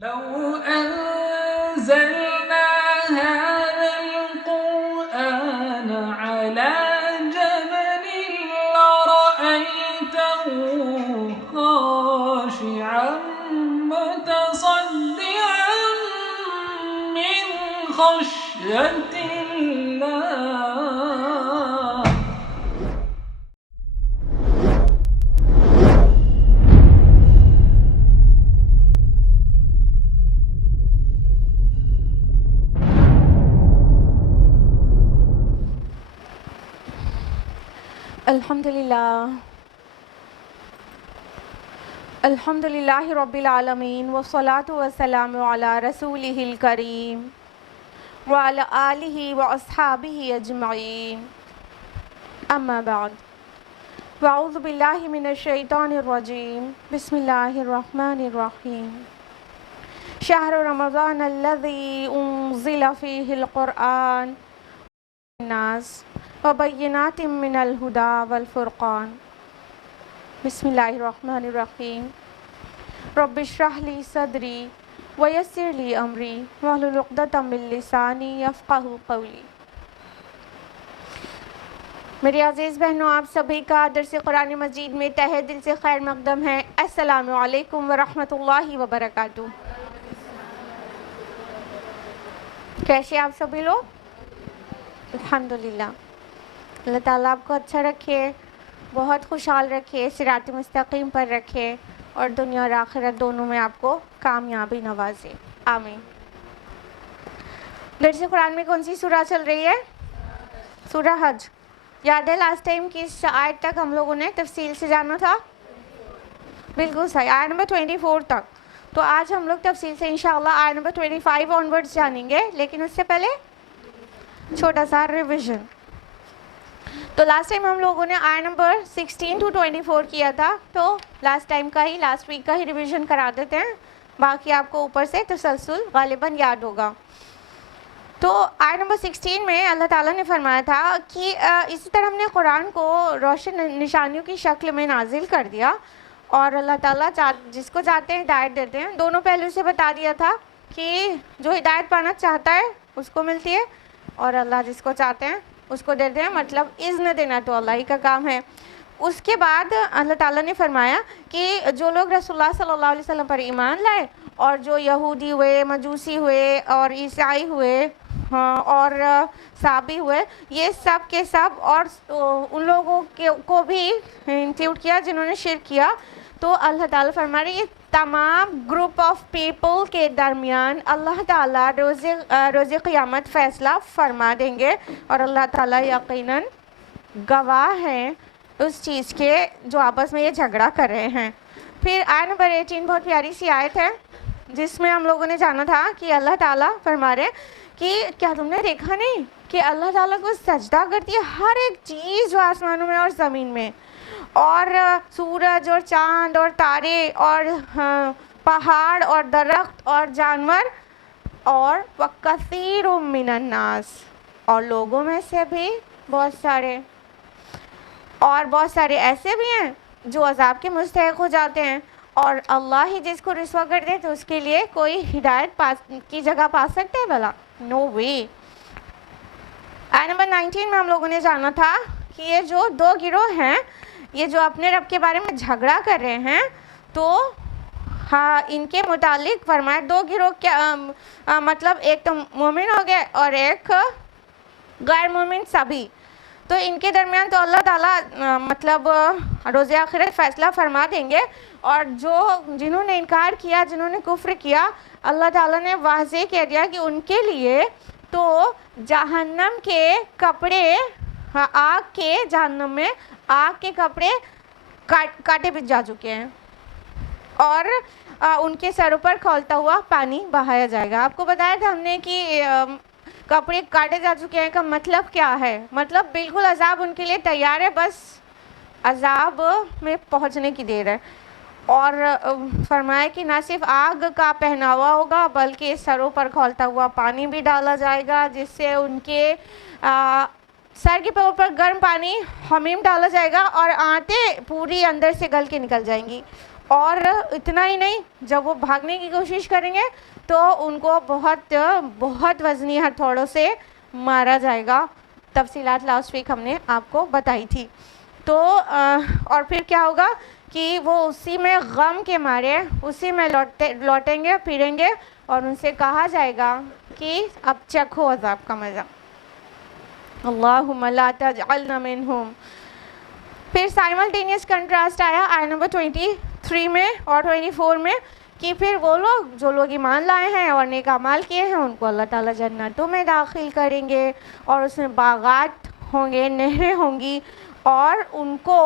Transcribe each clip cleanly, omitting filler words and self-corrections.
لو أنزلنا هذا القرآن على جبل لرأيته خاشعا متصدعا من خشية الله. الحمدللہ رب العالمین والصلاة والسلام علی رسولہ الکریم وعلی آلہ واصحابہ اجمعین اما بعد واعوذ باللہ من الشیطان الرجیم بسم اللہ الرحمن الرحیم شہر رمضان الذی انزل فیہ القرآن الناس وبینات من الہدی والفرقان بسم اللہ الرحمن الرحیم رب اشرح لی صدری ویسر لی امری واحلل عقدۃ من لسانی یفقہوا قولی. میرے عزیز بہنوں، آپ سبھی کا درس قرآن مجید میں تہہ دل سے خیر مقدم ہے. السلام علیکم ورحمۃ اللہ وبرکاتہ. کیسے آپ سبھی لوگ؟ الحمدللہ. اللہ تعالیٰ آپ کو اچھا رکھے، بہت خوشحال رکھے، صراط مستقیم پر رکھے اور دنیا اور آخرت دونوں میں آپ کو کامیابی نوازے. آمین. درس قرآن میں کون سی سورہ چل رہی ہے؟ سورہ حج. یاد ہے لاسٹ ٹائم کس آیت تک ہم لوگوں نے تفصیل سے جانا تھا؟ بالکل صحیح، آیت نمبر 24 تک. تو آج ہم لوگ تفصیل سے انشاءاللہ آیت نمبر 25 آنورڈز جانیں گے، لیکن اس سے پہلے چھوٹا سا ریویژن. تو لاسٹ ٹائم ہم لوگوں نے آیت نمبر 16 to 24 کیا تھا، تو لاسٹ ویک کا ہی ریویژن کرا دیتے ہیں، باقی آپ کو اوپر سے تسلسل غالباً یاد ہوگا. تو آیت نمبر 16 میں اللہ تعالیٰ نے فرمایا تھا کہ اسی طرح ہم نے قرآن کو روشن نشانیوں کی شکل میں نازل کر دیا، اور اللہ تعالیٰ جس کو چاہتے ہیں ہدایت دیتے ہیں. دونوں پہلو سے بتا دیا تھا کہ جو ہدایت پانا چاہتا ہے اس کو ملتی ہے، اور اللہ جس کو چاہتے ہیں اس کو دیتے ہیں، مطلب اذن دینا تو اللہ ہی کا کام ہے. اس کے بعد اللہ تعالیٰ نے فرمایا کہ جو لوگ رسول اللہ صلی اللہ علیہ وسلم پر ایمان لائے، اور جو یہودی ہوئے، مجوسی ہوئے اور عیسائی ہوئے اور صابی ہوئے، یہ سب کے سب، اور ان لوگوں کو بھی انکلیوڈ کیا جنہوں نے شرک کیا. تو اللہ تعالیٰ فرما رہے ہیں یہ تمام گروپ آف پیپل کے درمیان اللہ تعالیٰ روز قیامت فیصلہ فرما دیں گے، اور اللہ تعالیٰ یقیناً گواہ ہیں اس چیز کے جو آپس میں یہ جھگڑا کر رہے ہیں. پھر آیت نمبر 18 بہت پیاری سی آیت ہے جس میں ہم لوگوں نے جانا تھا کہ اللہ تعالیٰ فرما رہے کہ کیا تم نے دیکھا نہیں کہ اللہ تعالیٰ کو سجدہ کرتی ہے ہر ایک چیز جو آسمانوں میں اور زمین میں، اور سورج اور چاند اور تارے اور پہاڑ اور درخت اور جانور، اور وَكَثِيرٌ مِّنَ النَّاسِ، اور لوگوں میں سے بھی بہت سارے، اور بہت سارے ایسے بھی ہیں جو عذاب کے مستحق ہو جاتے ہیں، اور اللہ ہی جس کو رسوا کر دے تو اس کے لیے کوئی ہدایت کی جگہ پا سکتے ہیں بھلا؟ نو وے. آیت نمبر 19 میں ہم لوگوں نے جانا تھا کہ یہ جو دو گروہ ہیں، یہ جو اپنے رب کے بارے میں جھگڑا کر رہے ہیں، تو ہاں ان کے متعلق فرمایا دو گروہ کیا مطلب ایک تو مومن ہو گئے اور ایک غیر مومن سبھی. تو ان کے درمیان تو اللہ تعالیٰ مطلب روز آخرت فیصلہ فرما دیں گے، اور جنہوں نے انکار کیا، جنہوں نے کفر کیا، اللہ تعالیٰ نے واضح کہہ دیا کہ ان کے لیے تو جہنم کے کپڑے، آگ کے، جہنم میں آگ کے کپڑے کاٹے بچ جا چکے ہیں، اور ان کے سروں پر کھولتا ہوا پانی بہایا جائے گا. آپ کو بتایا تھا ہم نے کہ کپڑے کاٹے جا چکے ہیں کا مطلب کیا ہے؟ مطلب بالکل عذاب ان کے لیے تیار ہے، بس عذاب میں پہنچنے کی دیر ہے. اور فرمایا کہ نہ صرف آگ کا پہناوا ہوگا بلکہ سروں پر کھولتا ہوا پانی بھی ڈالا جائے گا، جس سے ان کے سر کے اوپر گرم پانی حمیم ڈالا جائے گا، اور آنتیں پوری اندر سے گل کے نکل جائیں گی. اور اتنا ہی نہیں، جب وہ بھاگنے کی کوشش کریں گے تو ان کو بہت بہت وزنی ہتھوڑوں سے مارا جائے گا. تفصیلات لاسٹ ویک ہم نے آپ کو بتائی تھی. تو اور پھر کیا ہوگا کہ وہ اسی میں غم کے مارے اسی میں لوٹیں گے پھریں گے اور ان سے کہا جائے گا کہ اب چکھو عذاب کا مزہ. اللہم لا تجعلنا منہم. پھر سائملٹینیس کنٹراسٹ آیا آیت نمبر 23 میں اور 24 میں کہ پھر وہ لوگ جو لوگ ایمان لائے ہیں اور نیک اعمال کیے ہیں ان کو اللہ تعالیٰ جنتوں میں داخل کریں گے اور اس میں باغات ہوں گے، نہریں ہوں گی، اور ان کو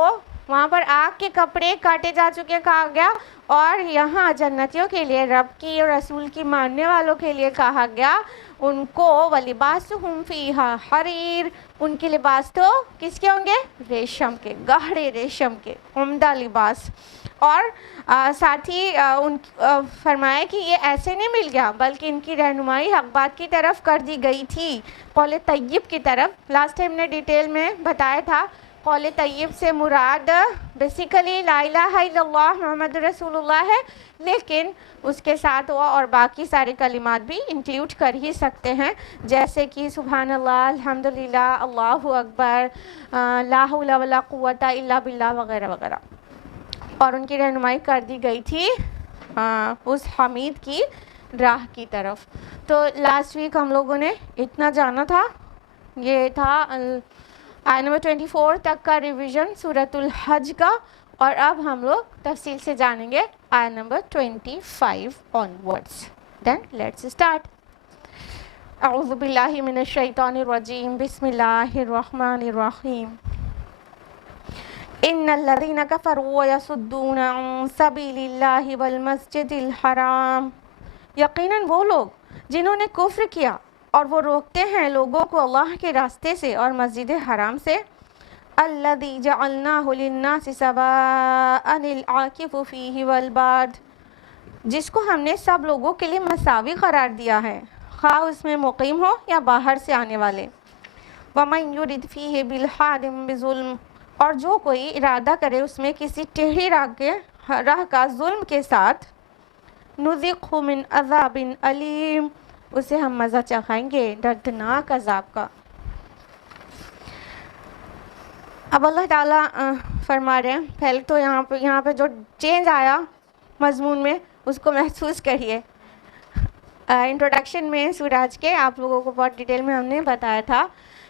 وہاں پر آگ کے کپڑے کاٹے جا چکے کہا گیا. اور یہاں جنتیوں کے لیے رب کی اور رسول کی ماننے والوں کے لیے کہا گیا ان کو وَلِبَاسُهُمْ فِيهَا حَرِيرٌ. ان کے لباس تو کس کے ہوں گے؟ ریشم کے، گہرے ریشم کے، عمدہ لباس. اور ساتھ ہی ان فرمایا کہ یہ ایسے نہیں مل گیا بلکہ ان کی رہنمائی حق بات کی طرف کر دی گئی تھی، قول طیب کی طرف. لاسٹ ٹائم نے ڈیٹیل میں بتایا تھا قول طیب سے مراد بیسیکلی لا الہ الا اللہ محمد رسول اللہ ہے، لیکن اس کے ساتھ وہ اور باقی سارے کلمات بھی انکلیوڈ کر ہی سکتے ہیں، جیسے کہ سبحان اللہ، الحمدللہ، اللہ اکبر، لا حول ولا قوت الا باللہ وغیرہ وغیرہ. اور ان کی رہنمائی کر دی گئی تھی اس حمید کی راہ کی طرف. تو لاسٹ ویک ہم لوگوں نے اتنا جانا تھا. یہ تھا آیت نمبر 24 تک کا ریویژن سورۃ الحج کا، اور اب ہم لوگ تفصیل سے جانیں گے آیت number 25 onwards. Then let's start. اعوذ باللہ من الشیطان الرجیم، بسم اللہ الرحمن الرحیم. ان الذین کفروا ویصدون عن سبیل اللہ والمسجد الحرام. یقیناً وہ لوگ جنہوں نے کفر کیا اور وہ روکتے ہیں لوگوں کو اللہ کے راستے سے اور مسجد حرام سے. الذی جعلناہ للناس سواء العاکف فیہ والباد. جس کو ہم نے سب لوگوں کے لیے مساوی قرار دیا ہے، خواہ اس میں مقیم ہو یا باہر سے آنے والے. ومن یرد فیہ بالحاد بظلم. اور جو کوئی ارادہ کرے اس میں کسی ٹیڑھی راہ کا ظلم کے ساتھ، نذقہ من عذاب علیم. اسے ہم مزہ چکھائیں گے دردناک عذاب کا. اب اللہ تعالیٰ فرما رہے ہیں، پہلے تو یہاں پہ جو چینج آیا مضمون میں اس کو محسوس کریے. انٹروڈکشن میں سورج کے آپ لوگوں کو بہت ڈیٹیل میں ہم نے بتایا تھا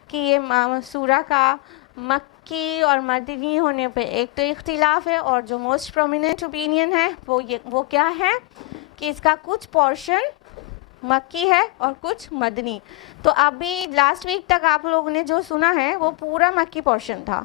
کہ یہ سورہ کا مکی اور مدنی ہونے پہ ایک تو اختلاف ہے، اور جو موسٹ پرومیننٹ اوپینین ہے وہ کیا ہے کہ اس کا کچھ پورشن مکی ہے اور کچھ مدنی. تو ابھی لاسٹ ویک تک آپ لوگوں نے جو سنا ہے وہ پورا مکی پورشن تھا،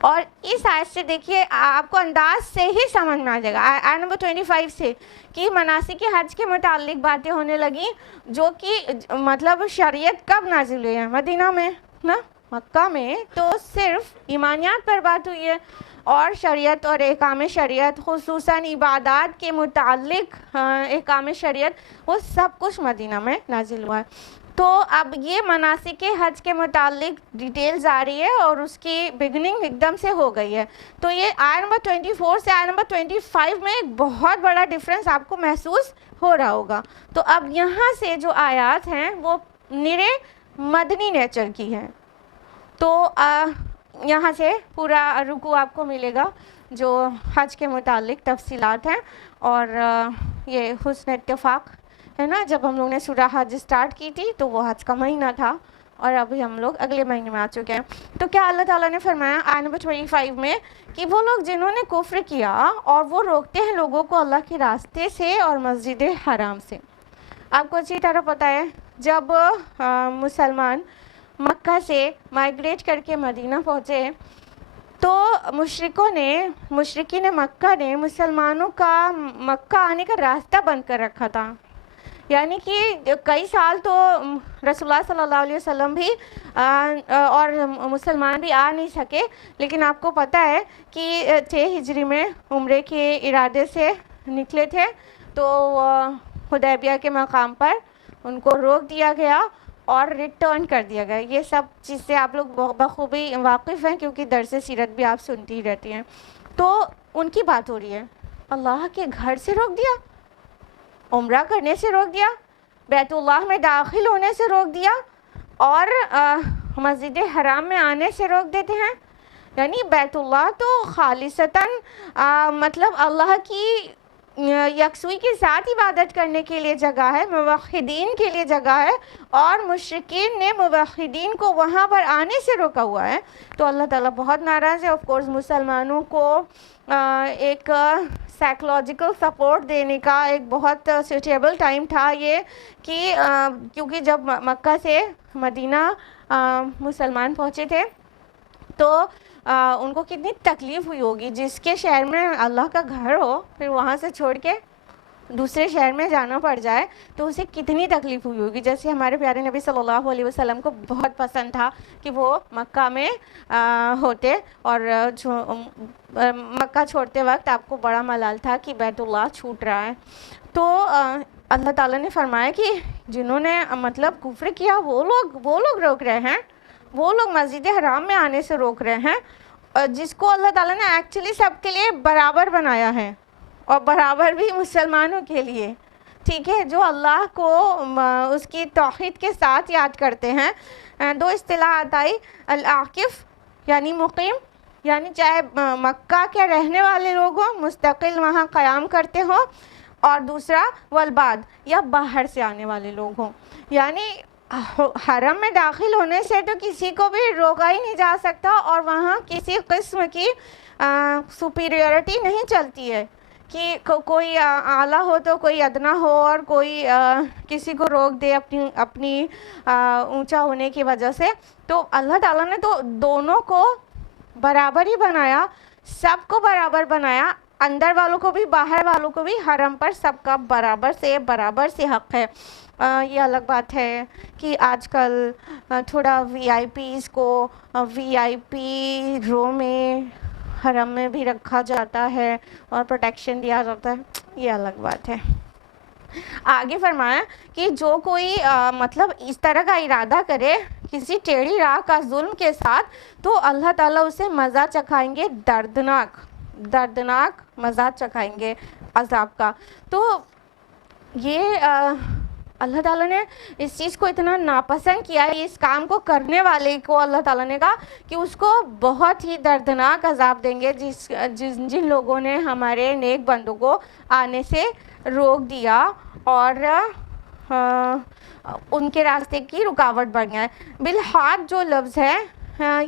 اور اس آیت سے دیکھیے آپ کو انداز سے ہی سمجھ میں آ جائے گا آیت نمبر 25 سے کہ مناسک حج کے متعلق باتیں ہونے لگیں جو کہ مطلب شریعت کب نازل ہوئی ہے؟ مدینہ میں نا، مکہ میں تو صرف ایمانیات پر بات ہوئی ہے، اور شریعت اور احکام شریعت خصوصاً عبادات کے متعلق احکام شریعت وہ سب کچھ مدینہ میں نازل ہوا ہے. تو اب یہ مناسک حج کے متعلق ڈیٹیلز آ رہی ہے اور اس کی بگننگ ایک دم سے ہو گئی ہے. تو یہ آیت نمبر 24 سے آیت نمبر 25 میں ایک بہت بڑا ڈفرینس آپ کو محسوس ہو رہا ہوگا. تو اب یہاں سے جو آیات ہیں وہ نرے مدنی نیچر کی ہیں. تو یہاں سے پورا رکوع آپ کو ملے گا جو حج کے متعلق تفصیلات ہیں. اور یہ حسن اتفاق ہے نا، جب ہم لوگ نے سورہ حج اسٹارٹ کی تھی تو وہ حج کا مہینہ تھا، اور ابھی ہم لوگ اگلے مہینے میں آ چکے ہیں. تو کیا اللہ تعالیٰ نے فرمایا آیت نمبر 25 میں کہ وہ لوگ جنہوں نے کفر کیا اور وہ روکتے ہیں لوگوں کو اللہ کے راستے سے اور مسجد حرام سے. آپ کو اچھی طرح پتہ ہے جب مسلمان مکہ سے مائیگریٹ کر کے مدینہ پہنچے تو مشرکین مکہ نے مسلمانوں کا مکہ آنے کا راستہ بند کر رکھا تھا. یعنی کہ کئی سال تو رسول اللہ صلی اللہ علیہ وسلم بھی اور مسلمان بھی آ نہیں سکے، لیکن آپ کو پتہ ہے کہ 6 ہجری میں عمرے کے ارادے سے نکلے تھے تو حدیبیہ کے مقام پر ان کو روک دیا گیا اور ریٹرن کر دیا گیا. یہ سب چیز سے آپ لوگ بخوبی واقف ہیں کیونکہ درس سیرت بھی آپ سنتی ہی رہتی ہیں. تو ان کی بات ہو رہی ہے. اللہ کے گھر سے روک دیا, عمرہ کرنے سے روک دیا, بیت اللہ میں داخل ہونے سے روک دیا, اور مسجد حرام میں آنے سے روک دیتے ہیں. یعنی بیت اللہ تو خالصتاً مطلب اللہ کی یکسوئی کے ساتھ عبادت کرنے کے لیے جگہ ہے, موحدین کے لیے جگہ ہے, اور مشرکین نے موحدین کو وہاں پر آنے سے روکا ہوا ہے. تو اللہ تعالیٰ بہت ناراض ہے. آف کورس مسلمانوں کو ایک سائیکولوجیکل سپورٹ دینے کا ایک بہت سوٹیبل ٹائم تھا یہ, کہ کیونکہ جب مکہ سے مدینہ مسلمان پہنچے تھے تو ان کو کتنی تکلیف ہوئی ہوگی. جس کے شہر میں اللہ کا گھر ہو پھر وہاں سے چھوڑ کے دوسرے شہر میں جانا پڑ جائے تو اسے کتنی تکلیف ہوئی ہوگی. جیسے ہمارے پیارے نبی صلی اللہ علیہ وسلم کو بہت پسند تھا کہ وہ مکہ میں ہوتے, اور مکہ چھوڑتے وقت آپ کو بڑا ملال تھا کہ بیت اللہ چھوٹ رہا ہے. تو اللہ تعالیٰ نے فرمایا کہ جنہوں نے مطلب کفر کیا وہ لوگ روک رہے ہیں, وہ لوگ مسجد حرام میں آنے سے روک رہے ہیں, جس کو اللہ تعالیٰ نے ایکچولی سب کے لیے برابر بنایا ہے, اور برابر بھی مسلمانوں کے لیے. ٹھیک ہے, جو اللہ کو اس کی توحید کے ساتھ یاد کرتے ہیں. دو اصطلاحات آئی, العاکف یعنی مقیم, یعنی چاہے مکہ کے رہنے والے لوگ ہوں مستقل وہاں قیام کرتے ہوں, اور دوسرا والباد یا باہر سے آنے والے لوگ ہوں. یعنی حرم میں داخل ہونے سے تو کسی کو بھی روکا ہی نہیں جا سکتا, اور وہاں کسی قسم کی سپیریورٹی نہیں چلتی ہے کہ کوئی اعلیٰ ہو تو کوئی ادنا ہو, اور کوئی کسی کو روک دے اپنی اونچا ہونے کی وجہ سے. تو اللہ تعالیٰ نے تو دونوں کو برابر ہی بنایا, سب کو برابر بنایا, اندر والوں کو بھی باہر والوں کو بھی. حرم پر سب کا برابر سے حق ہے. یہ الگ بات ہے کہ آج کل تھوڑا وی آئی پیز کو وی آئی پی رو میں حرم میں بھی رکھا جاتا ہے اور پروٹیکشن دیا جاتا ہے, یہ الگ بات ہے. آگے فرمایا کہ جو کوئی مطلب اس طرح کا ارادہ کرے کسی ٹیڑھی راہ کا ظلم کے ساتھ, تو اللہ تعالیٰ اسے مزہ چکھائیں گے, دردناک مزہ چکھائیں گے عذاب کا. تو یہ اللہ تعالیٰ نے اس چیز کو اتنا ناپسند کیا ہے, اس کام کو کرنے والے کو اللہ تعالیٰ نے کہا کہ اس کو بہت ہی دردناک عذاب دیں گے, جن لوگوں نے ہمارے نیک بندوں کو آنے سے روک دیا اور ان کے راستے کی رکاوٹ بن گیا ہے. بالحاد جو لفظ ہے,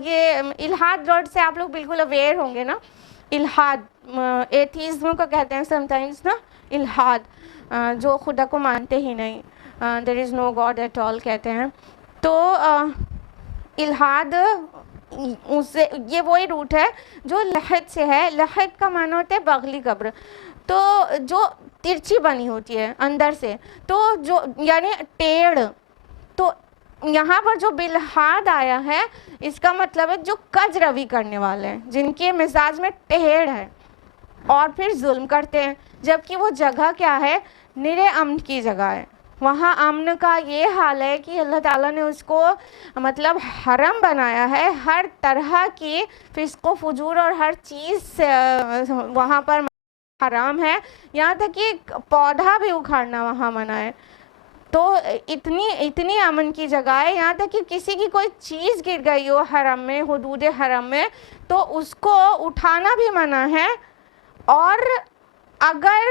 یہ الحاد ورڈ سے آپ لوگ بالکل اویئر ہوں گے نا. الحاد ایتھیزم کو کہتے ہیں سم ٹائمز نا, الحاد جو خدا کو مانتے ہی نہیں, there is no God at all کہتے ہیں. تو الحاد اسے یہ وہی روٹ ہے جو لحد سے ہے. لحد کا معنی ہوتا ہے بغلی قبر, تو جو ترچی بنی ہوتی ہے اندر سے, تو جو یعنی ٹیڑھ. تو یہاں پر جو بالحاد آیا ہے اس کا مطلب ہے جو کج روی کرنے والے ہیں, جن کے مزاج میں ٹیڑھ ہے اور پھر ظلم کرتے ہیں. جبکہ وہ جگہ کیا ہے, نرے امن کی جگہ ہے. وہاں امن کا یہ حال ہے کہ اللہ تعالیٰ نے اس کو مطلب حرم بنایا ہے, ہر طرح کی فسق و فجور اور ہر چیز وہاں پر حرام ہے, یہاں تک کہ پودا بھی اکھاڑنا وہاں منع ہے. تو اتنی امن کی جگہ ہے, یہاں تک کہ کسی کی کوئی چیز گر گئی ہو حرم میں, حدود حرم میں, تو اس کو اٹھانا بھی منع ہے. اور اگر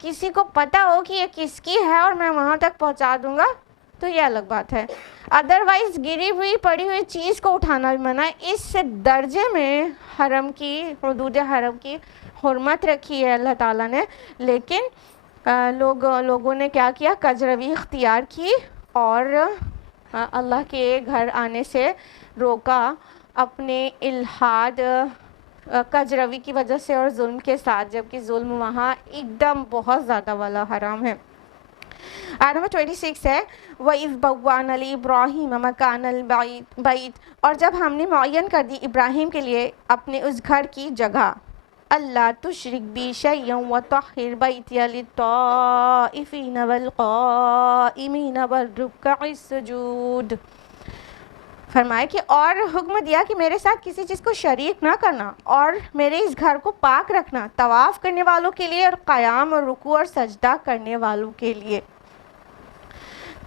کسی کو پتہ ہو کہ یہ کس کی ہے اور میں وہاں تک پہنچا دوں گا تو یہ الگ بات ہے, ادروائز گری ہوئی پڑی ہوئی چیز کو اٹھانا بھی منع ہے. اس درجے میں حرم کی, حدود حرم کی حرمت رکھی ہے اللہ تعالیٰ نے. لیکن لوگوں نے کیا کیا, کجروی اختیار کی اور اللہ کے گھر آنے سے روکا, اپنے الحاد کجروی کی وجہ سے اور ظلم کے ساتھ, جبکہ ظلم وہاں ایک دم بہت زیادہ والا حرام ہے. آیت نمبر 26 ہے, وَإِذْ بَوَّأْنَا لِإِبْرَاهِيمَ مَكَانَ الْبَيْتِ, اور جب ہم نے معین کر دی ابراہیم کے لیے اپنے اس گھر کی جگہ, اللہ تشرک بی شیئا وطہر بیتی للطائفین والقائمین والرکع السجود. فرمایا کہ اور حکم دیا کہ میرے ساتھ کسی چیز کو شریک نہ کرنا اور میرے اس گھر کو پاک رکھنا طواف کرنے والوں کے لیے اور قیام اور رکوع اور سجدہ کرنے والوں کے لیے.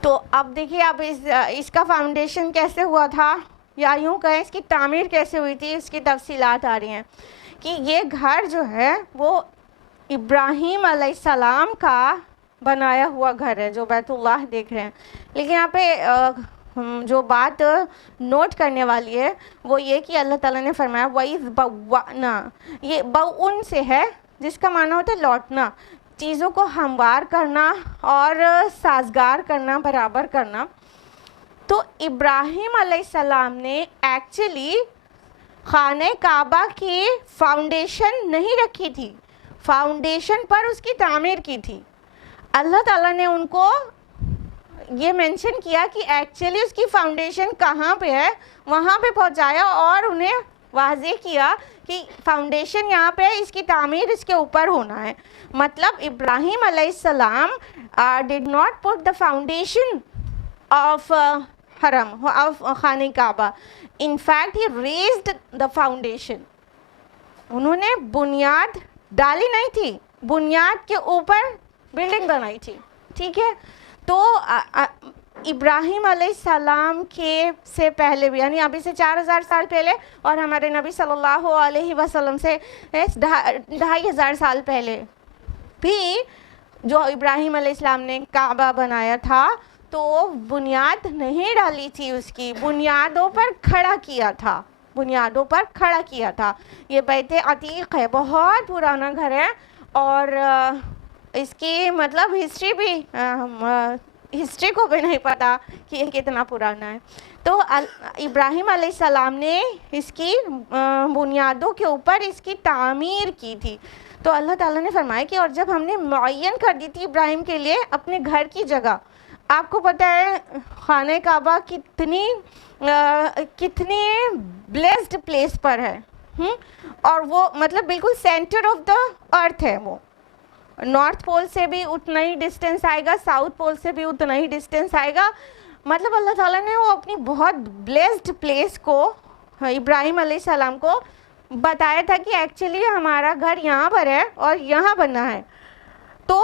تو اب دیکھیے اب اس کا فاؤنڈیشن کیسے ہوا تھا یا یوں کہیں اس کی تعمیر کیسے ہوئی تھی, اس کی تفصیلات آ رہی ہیں کہ یہ گھر جو ہے وہ ابراہیم علیہ السلام کا بنایا ہوا گھر ہے جو بیت اللہ دیکھ رہے ہیں. لیکن یہاں پہ جو بات نوٹ کرنے والی ہے وہ یہ کہ اللہ تعالیٰ نے فرمایا وَإِذْ بَوَّأْنَا, یہ بَوْن سے ہے جس کا معنی ہوتا ہے لوٹنا, چیزوں کو ہموار کرنا اور سازگار کرنا, برابر کرنا. تو ابراہیم علیہ السلام نے ایکچولی خانہ کعبہ کی فاؤنڈیشن نہیں رکھی تھی, فاؤنڈیشن پر اس کی تعمیر کی تھی. اللہ تعالیٰ نے ان کو یہ مینشن کیا کہ ایکچولی اس کی فاؤنڈیشن کہاں پہ ہے, وہاں پہ پہنچایا اور انہیں واضح کیا کہ فاؤنڈیشن یہاں پہ اس کی تعمیر اس کے اوپر ہونا ہے. مطلب ابراہیم علیہ السلام did not put the foundation of حرم of خانہ کعبہ. In fact he raised the foundation. انہوں نے بنیاد ڈالی نہیں تھی, بنیاد کے اوپر بلڈنگ بنائی تھی. ٹھیک ہے, تو ابراہیم علیہ السلام کے سے پہلے بھی یعنی ابھی سے 4000 سال پہلے اور ہمارے نبی صلی اللہ علیہ وسلم سے 2500 سال پہلے بھی جو ابراہیم علیہ السلام نے کعبہ بنایا تھا تو بنیاد نہیں ڈالی تھی, اس کی بنیادوں پر کھڑا کیا تھا, بنیادوں پر کھڑا کیا تھا. یہ بیت عتیق ہے, بہت پرانا گھر ہے اور اس کی مطلب ہسٹری بھی ہسٹری کو بھی نہیں پتا کہ یہ کتنا پرانا ہے. تو ابراہیم علیہ السلام نے اس کی بنیادوں کے اوپر اس کی تعمیر کی تھی. تو اللہ تعالیٰ نے فرمایا کہ اور جب ہم نے معین کر دی تھی ابراہیم کے لیے اپنے گھر کی جگہ, آپ کو پتہ ہے خانہ کعبہ کتنی بلیسڈ پلیس پر ہے, اور وہ مطلب بالکل سینٹر آف دا ارتھ ہے. وہ نارتھ پول سے بھی اتنا ہی ڈسٹینس آئے گا, ساؤتھ پول سے بھی اتنا ہی ڈسٹینس آئے گا. مطلب اللہ تعالیٰ نے وہ اپنی بہت بلیسڈ پلیس کو ابراہیم علیہ السلام کو بتایا تھا کہ ایکچولی ہمارا گھر یہاں پر ہے اور یہاں بننا ہے. تو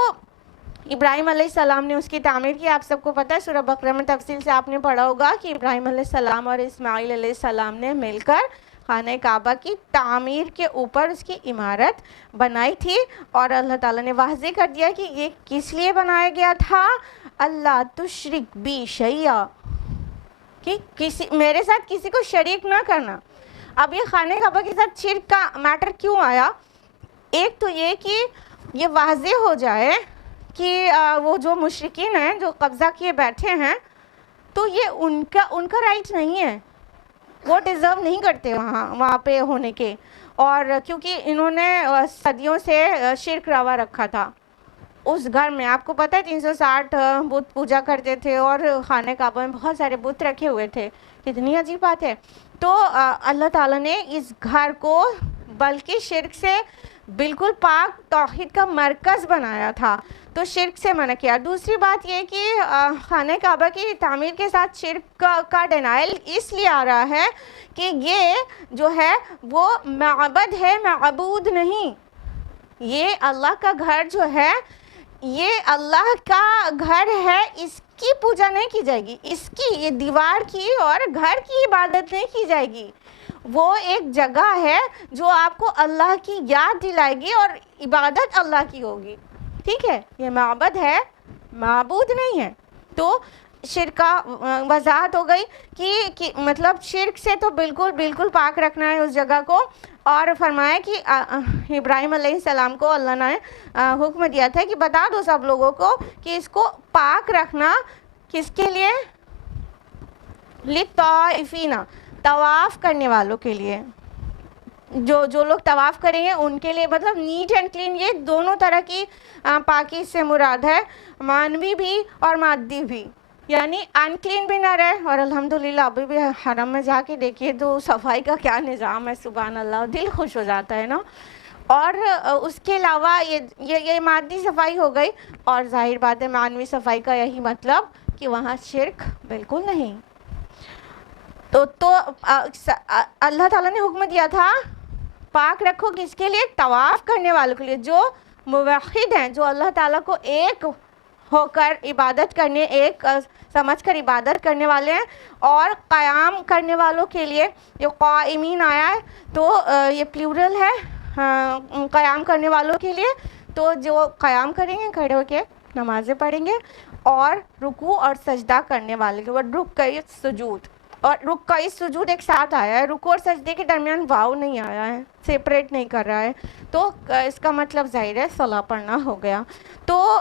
ابراہیم علیہ السلام نے اس کی تعمیر کی. آپ سب کو پتہ ہے سورہ بقرہ میں تفصیل سے آپ نے پڑھا ہوگا کہ ابراہیم علیہ السلام اور اسماعیل علیہ السلام نے مل کر خانہ کعبہ کی تعمیر کے اوپر اس کی عمارت بنائی تھی. اور اللہ تعالیٰ نے واضح کر دیا کہ یہ کس لیے بنایا گیا تھا, اللہ تشرک بی شیئا, کہ میرے ساتھ کسی کو شریک نہ کرنا. اب یہ خانہ کعبہ کے ساتھ شرک کا میٹر کیوں آیا؟ ایک تو یہ کہ یہ واضح ہو جائے کہ وہ جو مشرکین ہیں جو قبضہ کیے بیٹھے ہیں تو یہ ان کا رائٹ نہیں ہے, وہ ڈیزرو نہیں کرتے وہاں پہ ہونے کے. اور کیونکہ انہوں نے صدیوں سے شرک روا رکھا تھا اس گھر میں. آپ کو پتہ ہے 360 بت پوجا کرتے تھے اور خانہ کعبہ میں بہت سارے بت رکھے ہوئے تھے. کتنی عجیب بات ہے. تو اللہ تعالیٰ نے اس گھر کو بلکہ شرک سے بالکل پاک توحید کا مرکز بنایا تھا, تو شرک سے منع کیا. دوسری بات یہ کہ خانہ کعبہ کی تعمیر کے ساتھ شرک کا ڈینائل اس لیے آ رہا ہے کہ یہ جو ہے وہ معبد ہے, معبود نہیں. یہ اللہ کا گھر جو ہے یہ اللہ کا گھر ہے, اس کی پوجا نہیں کی جائے گی, اس کی یہ دیوار کی اور گھر کی عبادت نہیں کی جائے گی. وہ ایک جگہ ہے جو آپ کو اللہ کی یاد دلائے گی اور عبادت اللہ کی ہوگی. ٹھیک ہے, یہ معبد ہے, معبود نہیں ہے. تو شرک کا وضاحت ہو گئی کہ مطلب شرک سے تو بالکل پاک رکھنا ہے اس جگہ کو. اور فرمایا کہ ابراہیم علیہ السلام کو اللہ نے حکم دیا تھا کہ بتا دو سب لوگوں کو کہ اس کو پاک رکھنا. کس کے لیے؟ للطائفین, طواف کرنے والوں کے لیے. جو لوگ طواف کریں گے ان کے لیے, مطلب نیٹ اینڈ کلین, یہ دونوں طرح کی پاکی سے مراد ہے, معنوی بھی اور مادی بھی. یعنی ان کلین بھی نہ رہے. اور الحمدللہ ابھی بھی حرم میں جا کے دیکھیے تو صفائی کا کیا نظام ہے, سبحان اللہ, دل خوش ہو جاتا ہے نا. اور اس کے علاوہ یہ مادی صفائی ہو گئی, اور ظاہر بات ہے معنوی صفائی کا یہی مطلب کہ وہاں شرک بالکل نہیں. تو اللہ تعالیٰ نے حکم دیا تھا پاک رکھو کس کے لیے؟ طواف کرنے والوں کے لیے، جو موحد ہیں، جو اللہ تعالیٰ کو ایک ہو کر عبادت کرنے، ایک سمجھ کر عبادت کرنے والے ہیں، اور قیام کرنے والوں کے لیے یہ قائمین آیا ہے تو یہ پلیورل ہے قیام کرنے والوں کے لیے، تو جو قیام کریں گے کھڑے ہو کے نمازیں پڑھیں گے، اور رکوع اور سجدہ کرنے والے کے بعد رکوع سجود، اور رکوع سجود ایک ساتھ آیا ہے، رکوع اور سجدے کے درمیان واو نہیں آیا ہے، سیپریٹ نہیں کر رہا ہے، تو اس کا مطلب ظاہر ہے صلاح پڑھنا ہو گیا۔ تو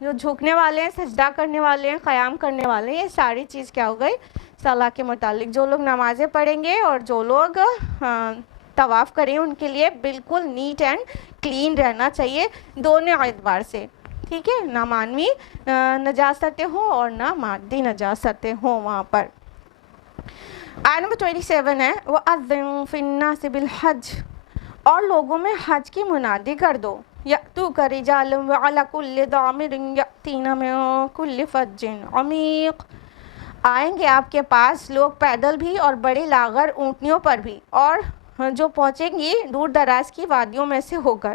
جو جھکنے والے ہیں، سجدہ کرنے والے ہیں، قیام کرنے والے ہیں، یہ ساری چیز کیا ہو گئی؟ صلاح کے متعلق۔ جو لوگ نمازیں پڑھیں گے اور جو لوگ طواف کریں ان کے لیے بالکل نیٹ اینڈ کلین رہنا چاہیے دونوں اعتبار سے، ٹھیک ہے، نہ معنوی نجاستیں ہوں اور نہ مادی نجاستیں ہوں وہاں پر۔ آیت نمبر 27 ہے وَأَذِّن فِي النَّاسِ بِالْحَجِّ، اور لوگوں میں حج کی منادی کر دو، یأتوک رجالا وعلی کل ضامر یأتین من کل فج عمیق، آئیں گے آپ کے پاس لوگ پیدل بھی اور بڑے لاغر اونٹنیوں پر بھی، اور جو پہنچیں گی دور دراز کی وادیوں میں سے ہو کر۔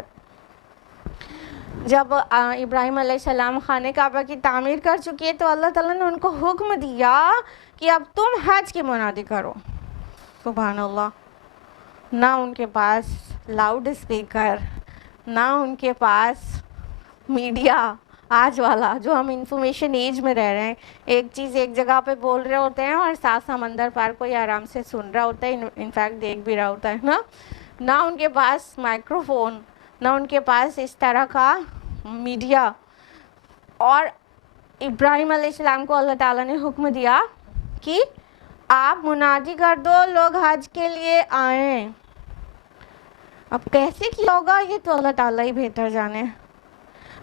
جب ابراہیم علیہ السلام خانہ کعبہ کی تعمیر کر چکی ہے تو اللہ تعالیٰ نے ان کو حکم دیا کہ اب تم حج کی منادی کرو۔ سبحان اللہ، نہ ان کے پاس لاؤڈ اسپیکر، نہ ان کے پاس میڈیا آج والا جو ہم انفارمیشن ایج میں رہ رہے ہیں، ایک چیز ایک جگہ پہ بول رہے ہوتے ہیں اور ساتھ سمندر پار کوئی آرام سے سن رہا ہوتا ہے، انفیکٹ دیکھ بھی رہا ہوتا ہے نا، نہ ان کے پاس مائکرو فون، نہ ان کے پاس اس طرح کا میڈیا، اور ابراہیم علیہ السلام کو اللہ تعالیٰ نے حکم دیا کہ آپ منادی کر دو لوگ حج کے لیے آئیں۔ اب کیسے کیا ہوگا یہ تو اللہ تعالیٰ ہی بہتر جانے۔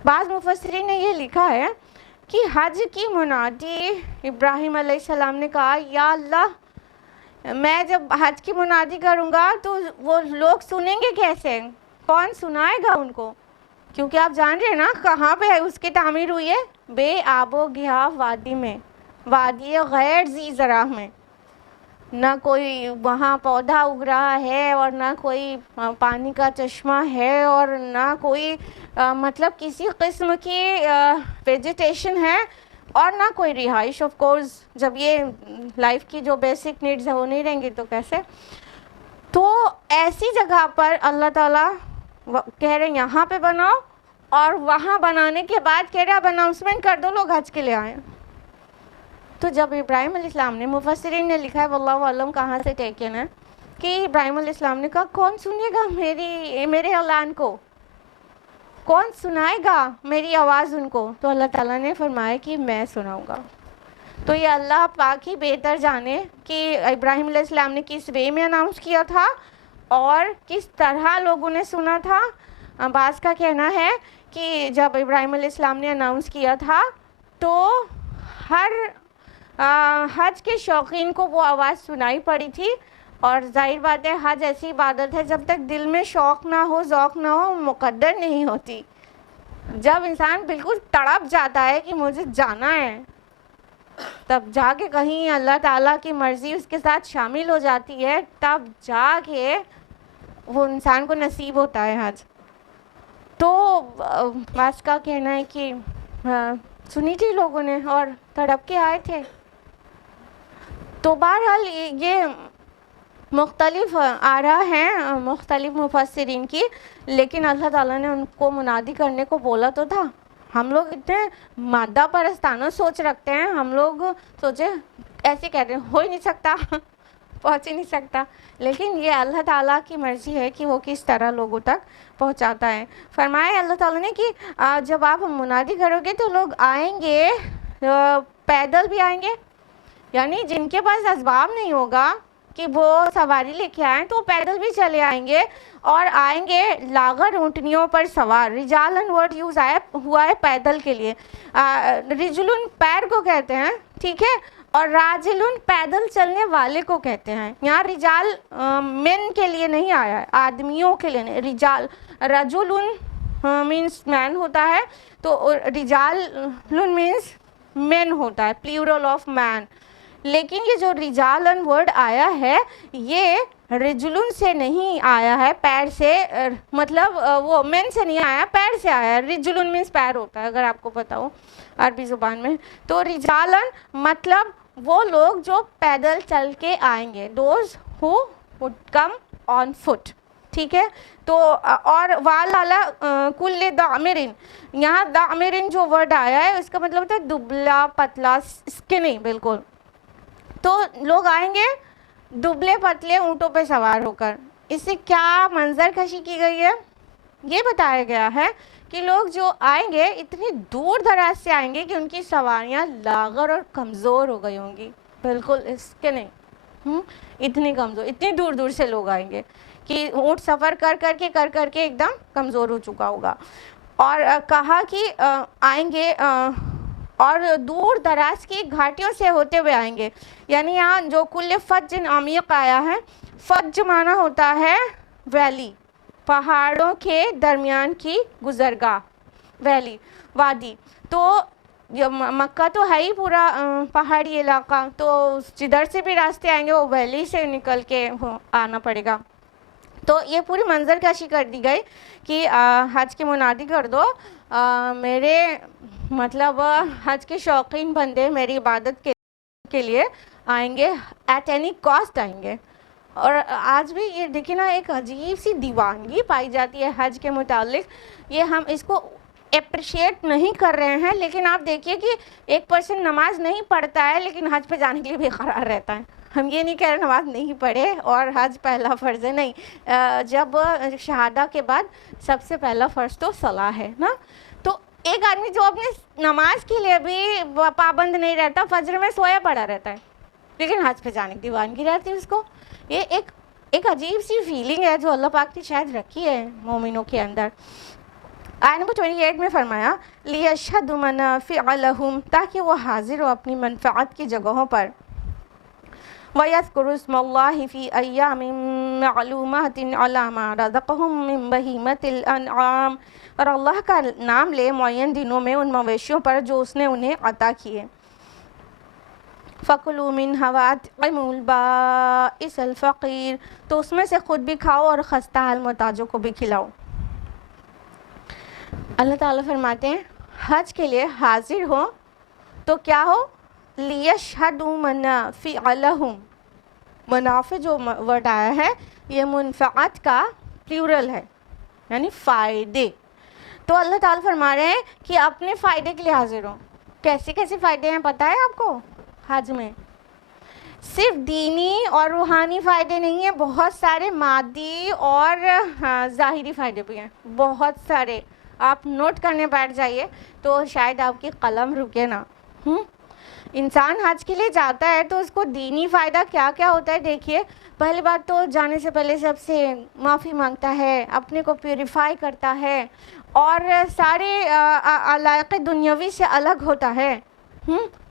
بعض مفسرین نے یہ لکھا ہے کہ حج کی منادی ابراہیم علیہ السلام نے کہا یا اللہ میں جب حج کی منادی کروں گا تو وہ لوگ سنیں گے کیسے، کون سنائے گا ان کو، کیونکہ آپ جان رہے ہیں نا کہاں پہ اس کی تعمیر ہوئی ہے؟ بے آب و گیا وادی میں، وادی غیر ذی زرع میں، نہ کوئی وہاں پودا اگ رہا ہے اور نہ کوئی پانی کا چشمہ ہے اور نہ کوئی مطلب کسی قسم کی ویجیٹیشن ہے اور نہ کوئی رہائش۔ آف کورس جب یہ لائف کی جو بیسک نیڈز ہیں وہ نہیں رہیں گی تو کیسے؟ تو ایسی جگہ پر اللہ تعالیٰ کہہ رہے ہیں یہاں پہ بناؤ، اور وہاں بنانے کے بعد کہہ رہے اب اناؤنسمنٹ کر دو لوگ حج کے لیے آئیں۔ تو جب ابراہیم علیہ السلام نے، مفسرین نے لکھا ہے واللہ علم کہاں سے ٹیکن ہے، کہ ابراہیم علیہ السلام نے کہا کون سنے گا میرے اعلان کو، کون سنائے گا میری آواز ان کو؟ تو اللہ تعالیٰ نے فرمایا کہ میں سناؤں گا۔ تو یہ اللہ پاک ہی بہتر جانے کہ ابراہیم علیہ السلام نے کس وے میں اناؤنس کیا تھا اور کس طرح لوگوں نے سنا تھا۔ بعض کا کہنا ہے کہ جب ابراہیم علیہ السلام نے اناؤنس کیا تھا تو ہر حج کے شوقین کو وہ آواز سنائی پڑی تھی، اور ظاہر بات ہے حج ایسی عبادت ہے جب تک دل میں شوق نہ ہو، ذوق نہ ہو، مقدر نہیں ہوتی۔ جب انسان بالکل تڑپ جاتا ہے کہ مجھے جانا ہے، تب جا کے کہیں اللہ تعالیٰ کی مرضی اس کے ساتھ شامل ہو جاتی ہے، تب جا کے وہ انسان کو نصیب ہوتا ہے حج۔ تو بعض کا کہنا ہے کہ سنی تھی لوگوں نے اور تڑپ کے آئے تھے۔ تو بہرحال یہ مختلف آراء ہیں مختلف مفسرین کی، لیکن اللہ تعالیٰ نے ان کو منادی کرنے کو بولا تو تھا۔ ہم لوگ اتنے مادہ پرستانہ سوچ رکھتے ہیں، ہم لوگ سوچے ایسے کہتے ہیں ہو ہی نہیں سکتا، پہنچ ہی نہیں سکتا، لیکن یہ اللہ تعالیٰ کی مرضی ہے کہ وہ کس طرح لوگوں تک پہنچاتا ہے۔ فرمایا اللہ تعالیٰ نے کہ جب آپ منادی کرو گے تو لوگ آئیں گے، پیدل بھی آئیں گے، یعنی جن کے پاس اسباب نہیں ہوگا کہ وہ سواری لے کے آئیں تو پیدل بھی چلے آئیں گے، اور آئیں گے لاغر اونٹنیوں پر سوار۔ رجالن ورڈ یوز ہوا ہے پیدل کے لیے، رجلن پیر کو کہتے ہیں، ٹھیک ہے، اور راجلن پیدل چلنے والے کو کہتے ہیں۔ یہاں رجال مین کے لیے نہیں آیا ہے، آدمیوں کے لیے نہیں، رجال رجلن مینس مین ہوتا ہے، تو رجال مینس مین ہوتا ہے، پلیورل آف مین۔ لیکن یہ جو رجالن ورڈ آیا ہے یہ رجلن سے نہیں آیا ہے، پیر سے، مطلب وہ مین سے نہیں آیا، پیر سے آیا ہے. رجلن مینس پیر ہوتا ہے اگر آپ کو پتا ہو عربی زبان میں. تو رجالن مطلب وہ لوگ جو پیدل چل کے آئیں گے، those who would come on foot. ٹھیک ہے. تو اور والا کل دامرن، یہاں دامرن جو ورڈ آیا ہے اس کا مطلب ہوتا ہے دبلا پتلا، اسکنی بالکل. تو لوگ آئیں گے دبلے پتلے اونٹوں پہ سوار ہو کر. اس سے کیا منظر کشی کی گئی ہے؟ یہ بتایا گیا ہے کہ لوگ جو آئیں گے اتنی دور دراز سے آئیں گے کہ ان کی سواریاں لاغر اور کمزور ہو گئی ہوں گی، بالکل اس کے نہیں اتنی کمزور، اتنی دور دور سے لوگ آئیں گے کہ اونٹ سفر کر کر کے ایک دم کمزور ہو چکا ہوگا. اور کہا کہ آئیں گے اور دور دراز کی گھاٹیوں سے ہوتے ہوئے آئیں گے. یعنی یہاں جو کل فج عمیق آیا ہے، فج معنی ہوتا ہے ویلی، پہاڑوں کے درمیان کی گزرگاہ، ویلی، وادی. تو مکہ تو ہے ہی پورا پہاڑی علاقہ، تو جدھر سے بھی راستے آئیں گے وہ ویلی سے نکل کے آنا پڑے گا. تو یہ پوری منظر کشی کر دی گئی کہ حج کی منادی کر دو، میرے مطلب حج کے شوقین بندے میری عبادت کے لیے آئیں گے، ایٹ اینی کاسٹ آئیں گے. اور آج بھی یہ دیکھیں نا ایک عجیب سی دیوانگی پائی جاتی ہے حج کے متعلق، یہ ہم اس کو اپریشیٹ نہیں کر رہے ہیں. لیکن آپ دیکھیے کہ ایک پرسن نماز نہیں پڑھتا ہے لیکن حج پہ جانے کے لیے بے قرار رہتا ہے. ہم یہ نہیں کہہ رہے نماز نہیں پڑھے اور حج پہلا فرض ہے، نہیں. جب شہادہ کے بعد سب سے پہلا فرض تو صلاح ہے نا. تو ایک آدمی جو اپنے نماز کے لیے بھی پابند نہیں رہتا، فجر میں سویا پڑا رہتا ہے، لیکن حج پہ جانے کی دیوانگی رہتی ہے اس کو. یہ ایک عجیب سی فیلنگ ہے جو اللہ پاک نے شاید رکھی ہے مومنوں کے اندر. آیت نمبر 28 میں فرمایا لِيَشْهَدُوا مَنَافِعَ لَهُمْ، تاکہ وہ حاضر ہو اپنی منفعت کی جگہوں پر. وَيَذْكُرُوا اسْمَ اللَّهِ فِي أَيَّامٍ مَّعْلُومَاتٍ عَلَىٰ مَا رَزَقَهُم مِّن بَهِيمَةِ الْأَنْعَامِ، اور اللہ کا نام لے معین دنوں میں ان مویشیوں پر جو اس نے انہیں عطا کیے. فَكُلُوا مِنْهَا وَأَطْعِمُوا الْبَائِسَ الْفَقِيرَ، تو اس میں سے خود بھی کھاؤ اور خستہ حال محتاجوں کو بھی کھلاؤ. اللہ تعالیٰ فرماتے ہیں حج کے لیے حاضر ہو تو کیا ہو، لِيَشْهَدُوا مَنَافِعَ لَهُمْ. منافع جو ورڈ آیا ہے یہ منفعت کا پلیورل ہے، یعنی فائدے. تو اللہ تعالیٰ فرما رہے ہیں کہ اپنے فائدے کے لیے حاضر ہو. کیسے کیسے فائدے ہیں پتہ ہے آپ کو حج میں؟ صرف دینی اور روحانی فائدے نہیں ہیں، بہت سارے مادی اور ظاہری فائدے بھی ہیں، بہت سارے. آپ نوٹ کرنے بیٹھ جائیے تو شاید آپ کی قلم رکے نا. انسان حج کے لیے جاتا ہے تو اس کو دینی فائدہ کیا کیا ہوتا ہے دیکھیے. پہلی بات تو جانے سے پہلے سب سے معافی مانگتا ہے، اپنے کو پیوریفائی کرتا ہے اور سارے علائق دنیاوی سے الگ ہوتا ہے،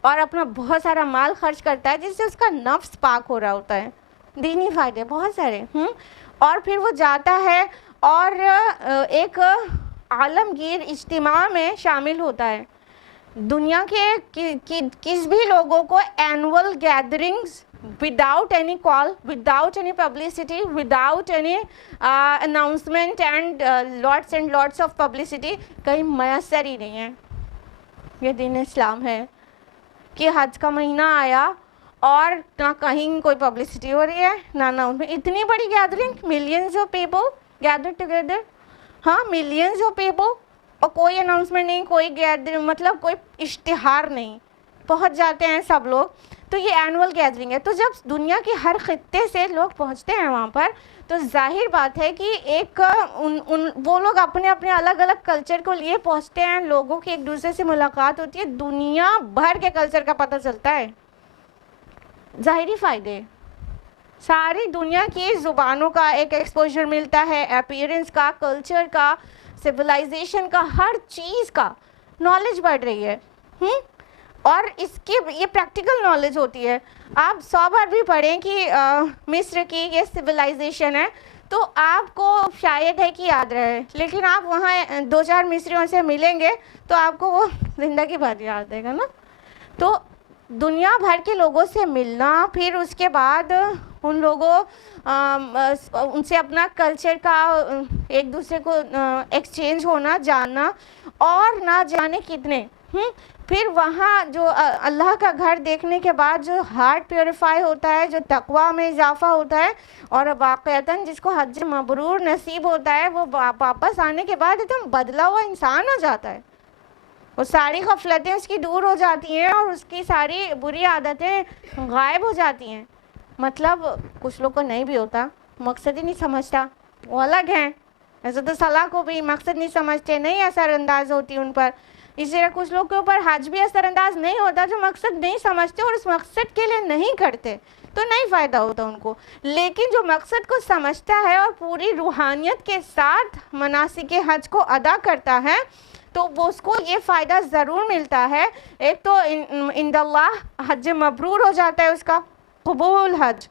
اور اپنا بہت سارا مال خرچ کرتا ہے جس سے اس کا نفس پاک ہو رہا ہوتا ہے. دینی فائدے بہت سارے. اور پھر وہ جاتا ہے اور ایک عالمگیر اجتماع میں شامل ہوتا ہے. دنیا کے کس بھی لوگوں کو annual gatherings without any call, without any publicity, without any announcement and lots of publicity کہیں میسر ہی نہیں ہے. یہ دین اسلام ہے کہ حج کا مہینہ آیا اور نہ کہیں کوئی پبلسٹی ہو رہی ہے نہ اتنی بڑی gathering, millions of people گیدر together, millions of people, اور کوئی اناؤنسمنٹ نہیں، کوئی مطلب کوئی اشتہار نہیں، پہنچ جاتے ہیں سب لوگ. تو یہ اینول گیدرنگ ہے. تو جب دنیا کے ہر خطے سے لوگ پہنچتے ہیں وہاں پر تو ظاہر بات ہے کہ ایک وہ لوگ اپنے اپنے الگ الگ کلچر کو لیے پہنچتے ہیں، لوگوں کی ایک دوسرے سے ملاقات ہوتی ہے، دنیا بھر کے کلچر کا پتہ چلتا ہے. ظاہری فائدے، ساری دنیا کی زبانوں کا ایک ایکسپوجر ملتا ہے، اپیئرنس کا، کلچر کا، سویلائزیشن کا، ہر چیز کا نالج بڑھ رہی ہے. اور اس کی یہ پریکٹیکل نالج ہوتی ہے. آپ 100 بار بھی پڑھیں کہ مصر کی یہ سویلائزیشن ہے تو آپ کو شاید ہے کہ یاد رہے، لیکن آپ وہاں 2-4 مصریوں سے ملیں گے تو آپ کو وہ زندگی بھر یاد رہے گا نا. تو دنیا بھر کے لوگوں سے ملنا، پھر اس کے بعد ان لوگوں ان سے اپنا کلچر کا ایک دوسرے کو ایکسچینج ہونا، جاننا، اور نہ جانے کتنے پھر وہاں جو اللہ کا گھر دیکھنے کے بعد جو ہارٹ پیوریفائی ہوتا ہے، جو تقویٰ میں اضافہ ہوتا ہے، اور واقعتاً جس کو حج مبرور نصیب ہوتا ہے، وہ واپس آنے کے بعد ایک دم بدلا ہوا انسان ہو جاتا ہے. وہ ساری غفلتیں اس کی دور ہو جاتی ہیں اور اس کی ساری بری عادتیں غائب ہو جاتی ہیں. مطلب کچھ لوگ کو نہیں بھی ہوتا، مقصد ہی نہیں سمجھتا، وہ الگ ہیں. ایسے تو صلاح کو بھی مقصد نہیں سمجھتے، نہیں اثر انداز ہوتی ان پر. اسی طرح کچھ لوگ کے اوپر حج بھی اثر انداز نہیں ہوتا جو مقصد نہیں سمجھتے اور اس مقصد کے لیے نہیں کرتے، تو نہیں فائدہ ہوتا ان کو. لیکن جو مقصد کو سمجھتا ہے اور پوری روحانیت کے ساتھ مناسک حج کو ادا کرتا ہے، تو وہ اس کو یہ فائدہ ضرور ملتا ہے. ایک تو عند اللہ حج مبرور ہو جاتا ہے، اس کا قبول حج.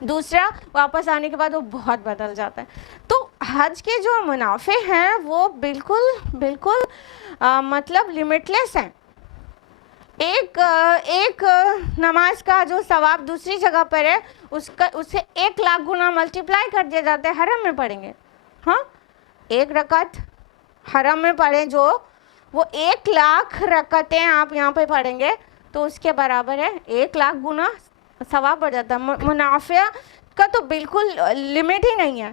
دوسرا واپس آنے کے بعد وہ بہت بدل جاتا ہے. تو حج کے جو منافع ہیں وہ بالکل مطلب لمٹ لیس ہیں. ایک نماز کا جو ثواب دوسری جگہ پر ہے، اسے 1,00,000 گنا ملٹیپلائی کر دیا جاتا ہے. حرم میں پڑھیں گے، ہاں 1 رکعت حرم میں پڑھیں جو وہ 1,00,000 رکعتیں آپ یہاں پہ پڑھیں گے تو اس کے برابر ہے. 1,00,000 گنا ثواب بڑھ جاتا ہے. منافع کا تو بالکل لمٹ ہی نہیں ہے.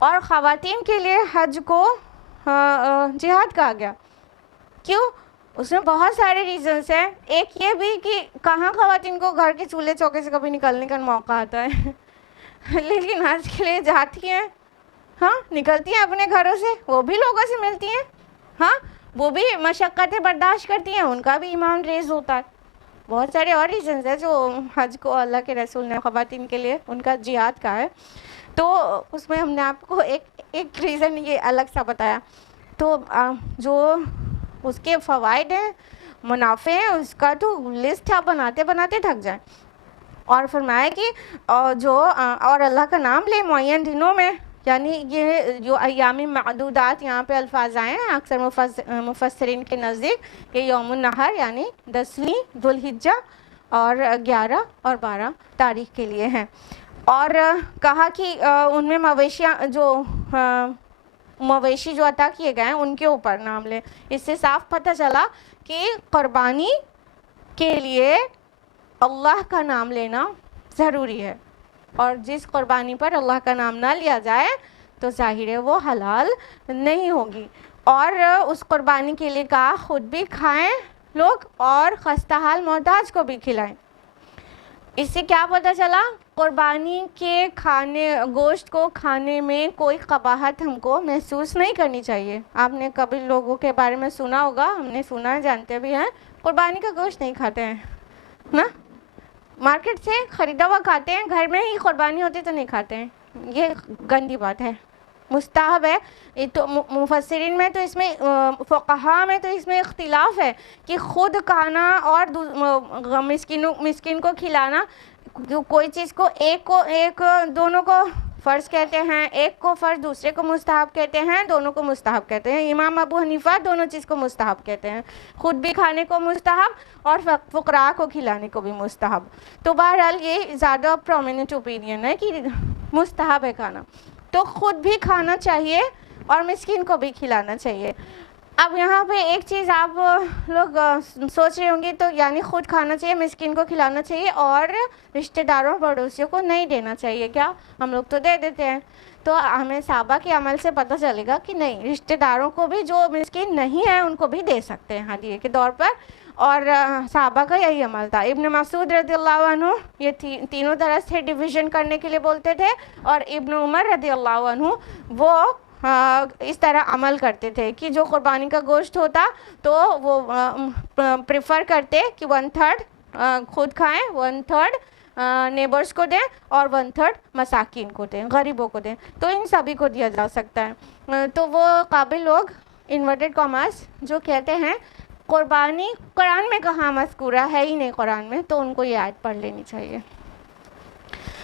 اور خواتین کے لیے حج کو جہاد کہا گیا. کیوں؟ اس میں بہت سارے ریزنس ہیں. ایک یہ بھی کہ کہاں خواتین کو گھر کے چولہے چوکے سے کبھی نکلنے کا موقع آتا ہے لیکن حج کے لیے جاتی ہیں، ہاں نکلتی ہیں اپنے گھروں سے، وہ بھی لوگوں سے ملتی ہیں، ہاں وہ بھی مشقتیں برداشت کرتی ہیں، ان کا بھی ایمان ریز ہوتا ہے. بہت سارے اور ریزنز ہیں جو حج کو اللہ کے رسول نے خواتین کے لیے ان کا جہاد کا ہے. تو اس میں ہم نے آپ کو ایک ریزن یہ الگ سا بتایا. تو جو اس کے فوائد ہیں، منافع ہیں، اس کا تو لسٹ آپ بناتے بناتے تھک جائیں. اور فرمایا کہ اور اللہ کا نام لے معین دنوں میں، یعنی یہ جو ایام معدودات یہاں پہ الفاظ آئے ہیں اکثر مفسرین کے نزدیک کہ یوم النحر یعنی 10ویں ذو الحجہ اور 11 اور 12 تاریخ کے لیے ہیں. اور کہا کہ ان میں مویشی جو عطا کیے گئے ہیں ان کے اوپر نام لیں. اس سے صاف پتہ چلا کہ قربانی کے لیے اللہ کا نام لینا ضروری ہے، اور جس قربانی پر اللہ کا نام نہ لیا جائے تو ظاہر ہے وہ حلال نہیں ہوگی. اور اس قربانی کے لیے کہا خود بھی کھائیں لوگ اور خستہ حال محتاج کو بھی کھلائیں. اس سے کیا پتہ چلا؟ قربانی کے گوشت کو کھانے میں کوئی قباحت ہم کو محسوس نہیں کرنی چاہیے. آپ نے کبھی لوگوں کے بارے میں سنا ہوگا، ہم نے سنا ہے، جانتے بھی ہیں، قربانی کا گوشت نہیں کھاتے ہیں نا، مارکیٹ سے خریدا ہوا کھاتے ہیں، گھر میں ہی قربانی ہوتی تو نہیں کھاتے ہیں. یہ گندی بات ہے، مستحب ہے. تو مفسرین میں تو اس میں فقہاء میں تو اس میں اختلاف ہے کہ خود کھانا اور مسکین کو کھلانا، کوئی چیز کو ایک دونوں کو فرض کہتے ہیں، ایک کو فرض دوسرے کو مستحب کہتے ہیں، دونوں کو مستحب کہتے ہیں. امام ابو حنیفہ دونوں چیز کو مستحب کہتے ہیں، خود بھی کھانے کو مستحب اور فقراء کو کھلانے کو بھی مستحب. تو بہرحال یہ زیادہ پرومیننٹ اوپینین ہے کہ مستحب ہے کھانا، تو خود بھی کھانا چاہیے اور مسکین کو بھی کھلانا چاہیے. اب یہاں پہ ایک چیز آپ لوگ سوچ رہے ہوں گے، تو یعنی خود کھانا چاہیے، مسکین کو کھلانا چاہیے اور رشتہ داروں پڑوسیوں کو نہیں دینا چاہیے. کیا ہم لوگ تو دے دیتے ہیں. تو ہمیں صحابہ کے عمل سے پتہ چلے گا کہ نہیں، رشتہ داروں کو بھی جو مسکین نہیں ہیں ان کو بھی دے سکتے ہیں ہدیے کے طور پر. اور صحابہ کا یہی عمل تھا. ابن مسعود رضی اللہ عنہ یہ تینوں طرح سے ڈویژن کرنے کے لیے بولتے تھے، اور ابن عمر رضی اللہ عنہ وہ اس طرح عمل کرتے تھے کہ جو قربانی کا گوشت ہوتا تو وہ پریفر کرتے کہ 1/3 خود کھائیں، 1/3 نیبرز کو دیں اور 1/3 مساکین کو دیں، غریبوں کو دیں. تو ان سبھی کو دیا جا سکتا ہے. تو وہ قابل لوگ انورٹڈ کاماس جو کہتے ہیں قربانی قرآن میں کہاں مذکورہ ہے ہی نہیں قرآن میں، تو ان کو یہ آیت پڑھ لینی چاہیے.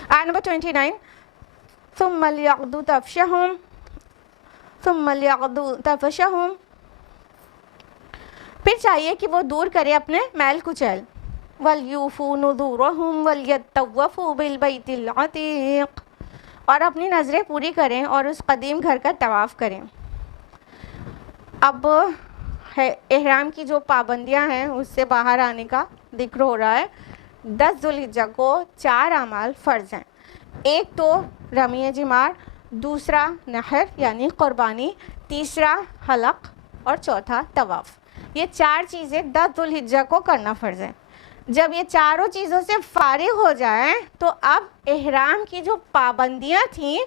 آیت نمبر 29 ثم لیعقدوا تفشہم، پھر چاہیے کہ وہ دور کرے اپنے میل کچیل. وَلْيُوفُوا نُذُورَهُمْ وَلْيَطَّوَّفُوا بِالْبَيْتِ الْعَتِيقِ، اور اپنی نظریں پوری کریں اور اس قدیم گھر کا طواف کریں۔ اب احرام کی جو پابندیاں ہیں اس سے باہر آنے کا ذکر ہو رہا ہے۔ 10 ذوالحجہ کو 4 اعمال فرض ہیں، ایک تو رمی جمار، دوسرا نحر یعنی قربانی، تیسرا حلق اور چوتھا طواف۔ یہ 4 چیزیں 10 ذوالحجہ کو کرنا فرض ہیں۔ جب یہ چاروں چیزوں سے فارغ ہو جائیں تو اب احرام کی جو پابندیاں تھیں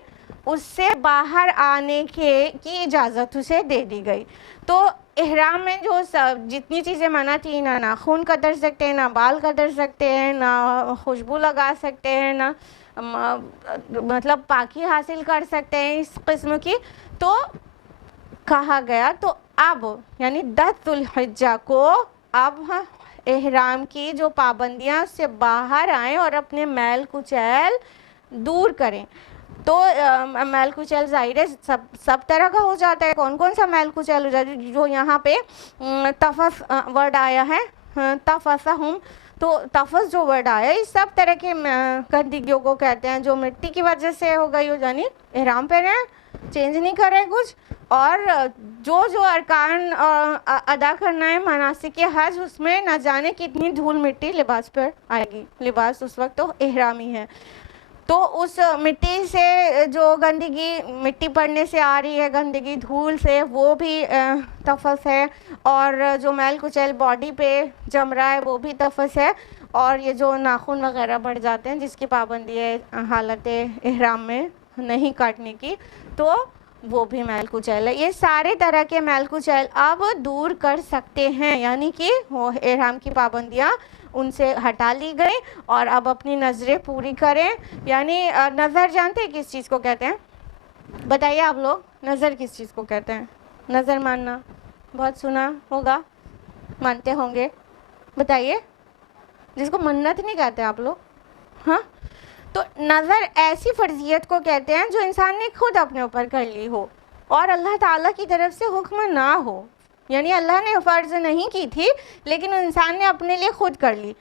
اس سے باہر آنے کی اجازت اسے دے دی گئی۔ تو احرام میں جو جتنی چیزیں منع تھیں، نہ ناخن کتر سکتے ہیں، نہ بال کتر سکتے ہیں، نہ خوشبو لگا سکتے ہیں، نہ مطلب پاکی حاصل کر سکتے ہیں اس قسم کی، تو کہا گیا تو اب یعنی 10 ذوالحجہ کو اب احرام کی جو پابندیاں اس سے باہر آئیں اور اپنے میل کچیل دور کریں۔ تو میل کچیل ظاہر ہے سب طرح کا ہو جاتا ہے۔ کون کون سا میل کچیل ہو جاتا ہے؟ جو یہاں پہ تفس ورڈ آیا ہے، تفسہم، تو تفس جو ورڈ آیا ہے اس سب طرح کے گندگیوں کو کہتے ہیں جو مٹی کی وجہ سے ہو گئی ہو، یعنی احرام پہ رہے، چینج نہیں کر رہے کچھ، اور جو ارکان ادا کرنا ہے مناسک حج، اس میں نہ جانے کتنی دھول مٹی لباس پر آئے گی۔ لباس اس وقت تو احرامی ہے، تو اس مٹی سے جو گندگی مٹی پڑنے سے آ رہی ہے، گندگی دھول سے، وہ بھی تفس ہے، اور جو میل کچیل باڈی پہ جم رہا ہے وہ بھی تفس ہے، اور یہ جو ناخن وغیرہ بڑھ جاتے ہیں جس کی پابندی ہے حالت احرام میں نہیں کاٹنے کی، تو وہ بھی میل کچیل ہے۔ یہ سارے طرح کے میل کچیل اب دور کر سکتے ہیں، یعنی کہ وہ احرام کی پابندیاں ان سے ہٹا لی گئی، اور اب اپنی نظریں پوری کریں۔ یعنی نظر جانتے ہیں کس چیز کو کہتے ہیں؟ بتائیے آپ لوگ، نظر کس چیز کو کہتے ہیں؟ نظر ماننا بہت سنا ہوگا، مانتے ہوں گے، بتائیے۔ جس کو منت نہیں کہتے آپ لوگ، ہاں؟ تو نظر ایسی فرضیت کو کہتے ہیں جو انسان نے خود اپنے اوپر کر لی ہو اور اللہ تعالیٰ کی طرف سے حکم نہ ہو، یعنی اللہ نے فرض نہیں کی تھی لیکن انسان نے اپنے لیے خود کر لی۔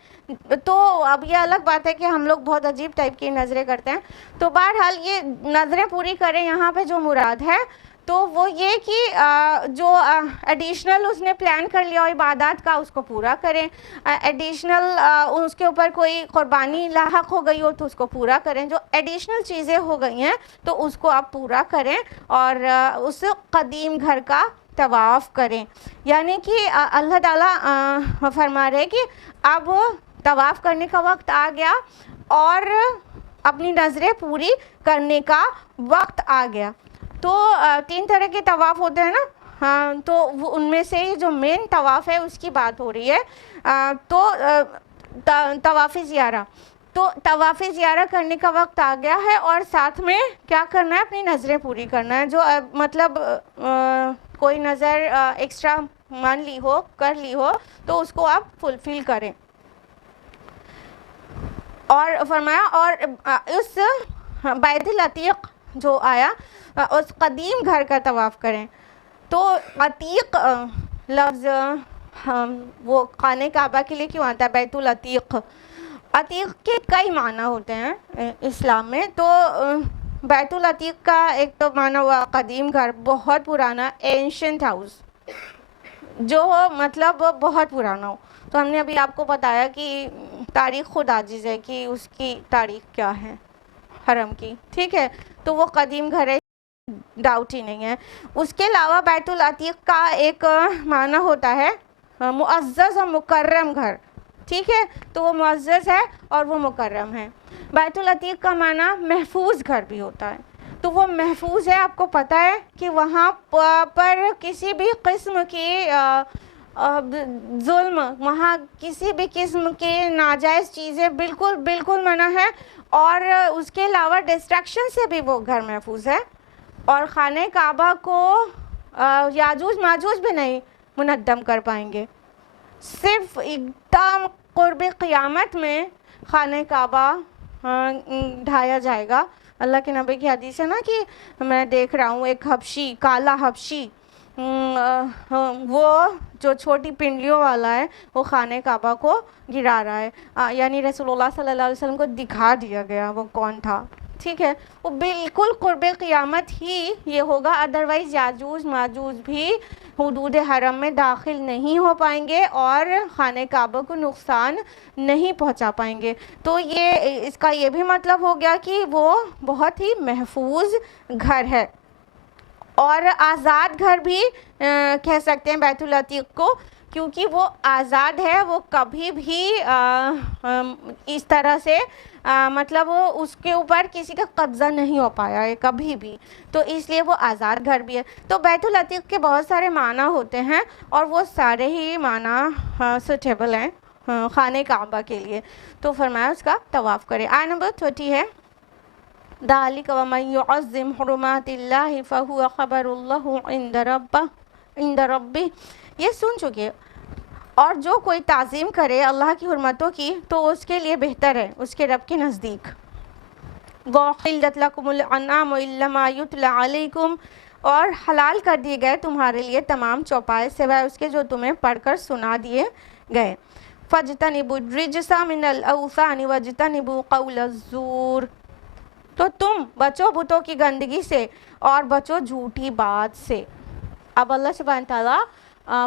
تو اب یہ الگ بات ہے کہ ہم لوگ بہت عجیب ٹائپ کی نظریں کرتے ہیں۔ تو بہرحال یہ نظریں پوری کریں، یہاں پہ جو مراد ہے تو وہ یہ کہ جو ایڈیشنل اس نے پلان کر لیا ہو عبادات کا اس کو پورا کریں، ایڈیشنل اس کے اوپر کوئی قربانی لاحق ہو گئی ہو تو اس کو پورا کریں، جو ایڈیشنل چیزیں ہو گئی ہیں تو اس کو آپ پورا کریں، اور اس قدیم گھر کا طواف کریں۔ یعنی کہ اللہ تعالیٰ فرما رہے کہ اب طواف کرنے کا وقت آ گیا اور اپنی نظریں پوری کرنے کا وقت آ گیا۔ تو 3 طرح کے طواف ہوتے ہیں نا، ہاں، تو وہ ان میں سے جو مین طواف ہے اس کی بات ہو رہی ہے۔ تو طواف زیارہ، تو طواف زیارہ کرنے کا وقت آ گیا ہے، اور ساتھ میں کیا کرنا ہے؟ اپنی نظریں پوری کرنا ہے۔ جو مطلب کوئی نظر ایکسٹرا مان لی ہو، کر لی ہو، تو اس کو آپ فلفل کریں۔ اور فرمایا اور اس بیت العتیق جو آیا اس قدیم گھر کا طواف کریں۔ تو عتیق لفظ وہ خانہ کعبہ کے لیے کیوں آتا ہے بیت العتیق؟ عتیق کے کئی معنی ہوتے ہیں اسلام میں۔ تو بیت العتیق کا ایک تو معنی ہوا قدیم گھر، بہت پرانا، اینشنٹ ہاؤس، جو مطلب بہت پرانا ہو۔ تو ہم نے ابھی آپ کو بتایا کہ تاریخ خود عاجز ہے کہ اس کی تاریخ کیا ہے حرم کی، ٹھیک ہے؟ تو وہ قدیم گھر ہے، ڈاؤٹ ہی نہیں ہے۔ اس کے علاوہ بیت العتیق کا ایک معنی ہوتا ہے معزز و مکرم گھر، ٹھیک ہے؟ تو وہ معزز ہے اور وہ مکرم ہے۔ بیت العتیق کا معنی محفوظ گھر بھی ہوتا ہے، تو وہ محفوظ ہے، آپ کو پتہ ہے کہ وہاں پر کسی بھی قسم کی ظلم، وہاں کسی بھی قسم کے ناجائز چیزیں بالکل منع ہے، اور اس کے علاوہ ڈسٹریکشن سے بھی وہ گھر محفوظ ہے، اور خانہ کعبہ کو یاجوج ماجوج بھی نہیں منہدم کر پائیں گے۔ صرف ایک دم قرب قیامت میں خانہ کعبہ ڈھایا جائے گا۔ اللہ کے نبی کی حدیث ہے نا کہ میں دیکھ رہا ہوں ایک حبشی، کالا حبشی وہ جو چھوٹی پنڈلیوں والا ہے وہ خانہ کعبہ کو گرا رہا ہے، یعنی رسول اللہ صلی اللہ علیہ وسلم کو دکھا دیا گیا وہ کون تھا، ٹھیک ہے. وہ بالکل قرب قیامت ہی یہ ہوگا، ادروائز یاجوج ماجوج بھی حدود حرم میں داخل نہیں ہو پائیں گے اور خانہ کعبہ کو نقصان نہیں پہنچا پائیں گے. تو یہ اس کا یہ بھی مطلب ہو گیا کہ وہ بہت ہی محفوظ گھر ہے، اور آزاد گھر بھی کہہ سکتے ہیں بیت العتیق کو، کیونکہ وہ آزاد ہے، وہ کبھی بھی اس طرح سے مطلب اس کے اوپر کسی کا قبضہ نہیں ہو پایا ہے کبھی بھی، تو اس لیے وہ آزاد گھر بھی ہے. تو بیت العتیق کے بہت سارے معنی ہوتے ہیں اور وہ سارے ہی معنی سوٹیبل ہیں خانہ کعبہ کے لیے. تو فرمایا اس کا طواف کرے. آیت نمبر 30 ہے ذَلِكَ وَمَن يُعَظِّمْ حُرُمَاتِ اللَّهِ فَهُوَ خَبَرُ اللَّهُ عِندَ رَبِّهِ. یہ سن چکے. اور جو کوئی تعظیم کرے اللہ کی حرمتوں کی تو اس کے لیے بہتر ہے اس کے رب کے نزدیک. وَأُحِلَّتْ لَكُمُ الْأَنْعَامُ إِلَّا مَا يُتْلَى عَلَيْكُمْ. اور حلال کر دیے گئے تمہارے لیے تمام چوپائے سوائے اس کے جو تمہیں پڑھ کر سنا دیے گئے. فَاجْتَنِبُوا الرِّجْسَ مِنَ الْأَوْثَانِ وَاجْتَنِبُوا قَوْلَ الزُّورِ. تو تم بچو بتوں کی گندگی سے اور بچو جھوٹی بات سے. اب اللہ سبحانہ تعالیٰ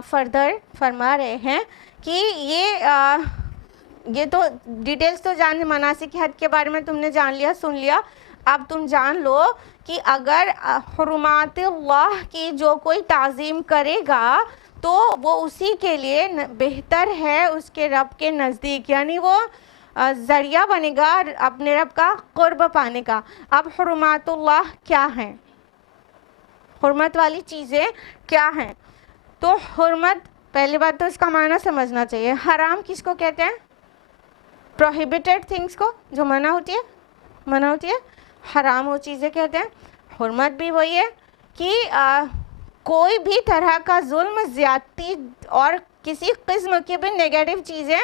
فردر فرما رہے ہیں کہ یہ تو ڈیٹیلز تو جان، مناسک حج کے بارے میں تم نے جان لیا، سن لیا. اب تم جان لو کہ اگر حرمات اللہ کی جو کوئی تعظیم کرے گا تو وہ اسی کے لیے بہتر ہے اس کے رب کے نزدیک، یعنی وہ ذریعہ بنے گا اپنے رب کا قرب پانے کا. اب حرمات اللہ کیا ہیں؟ حرمت والی چیزیں کیا ہیں؟ تو حرمت، پہلی بات تو اس کا معنی سمجھنا چاہیے. حرام کس کو کہتے ہیں؟ پروہیبیٹڈ تھنگس کو، جو منع ہوتی ہے حرام وہ چیزیں کہتے ہیں. حرمت بھی وہی ہے کہ کوئی بھی طرح کا ظلم، زیادتی اور کسی قسم کی بھی نیگیٹو چیزیں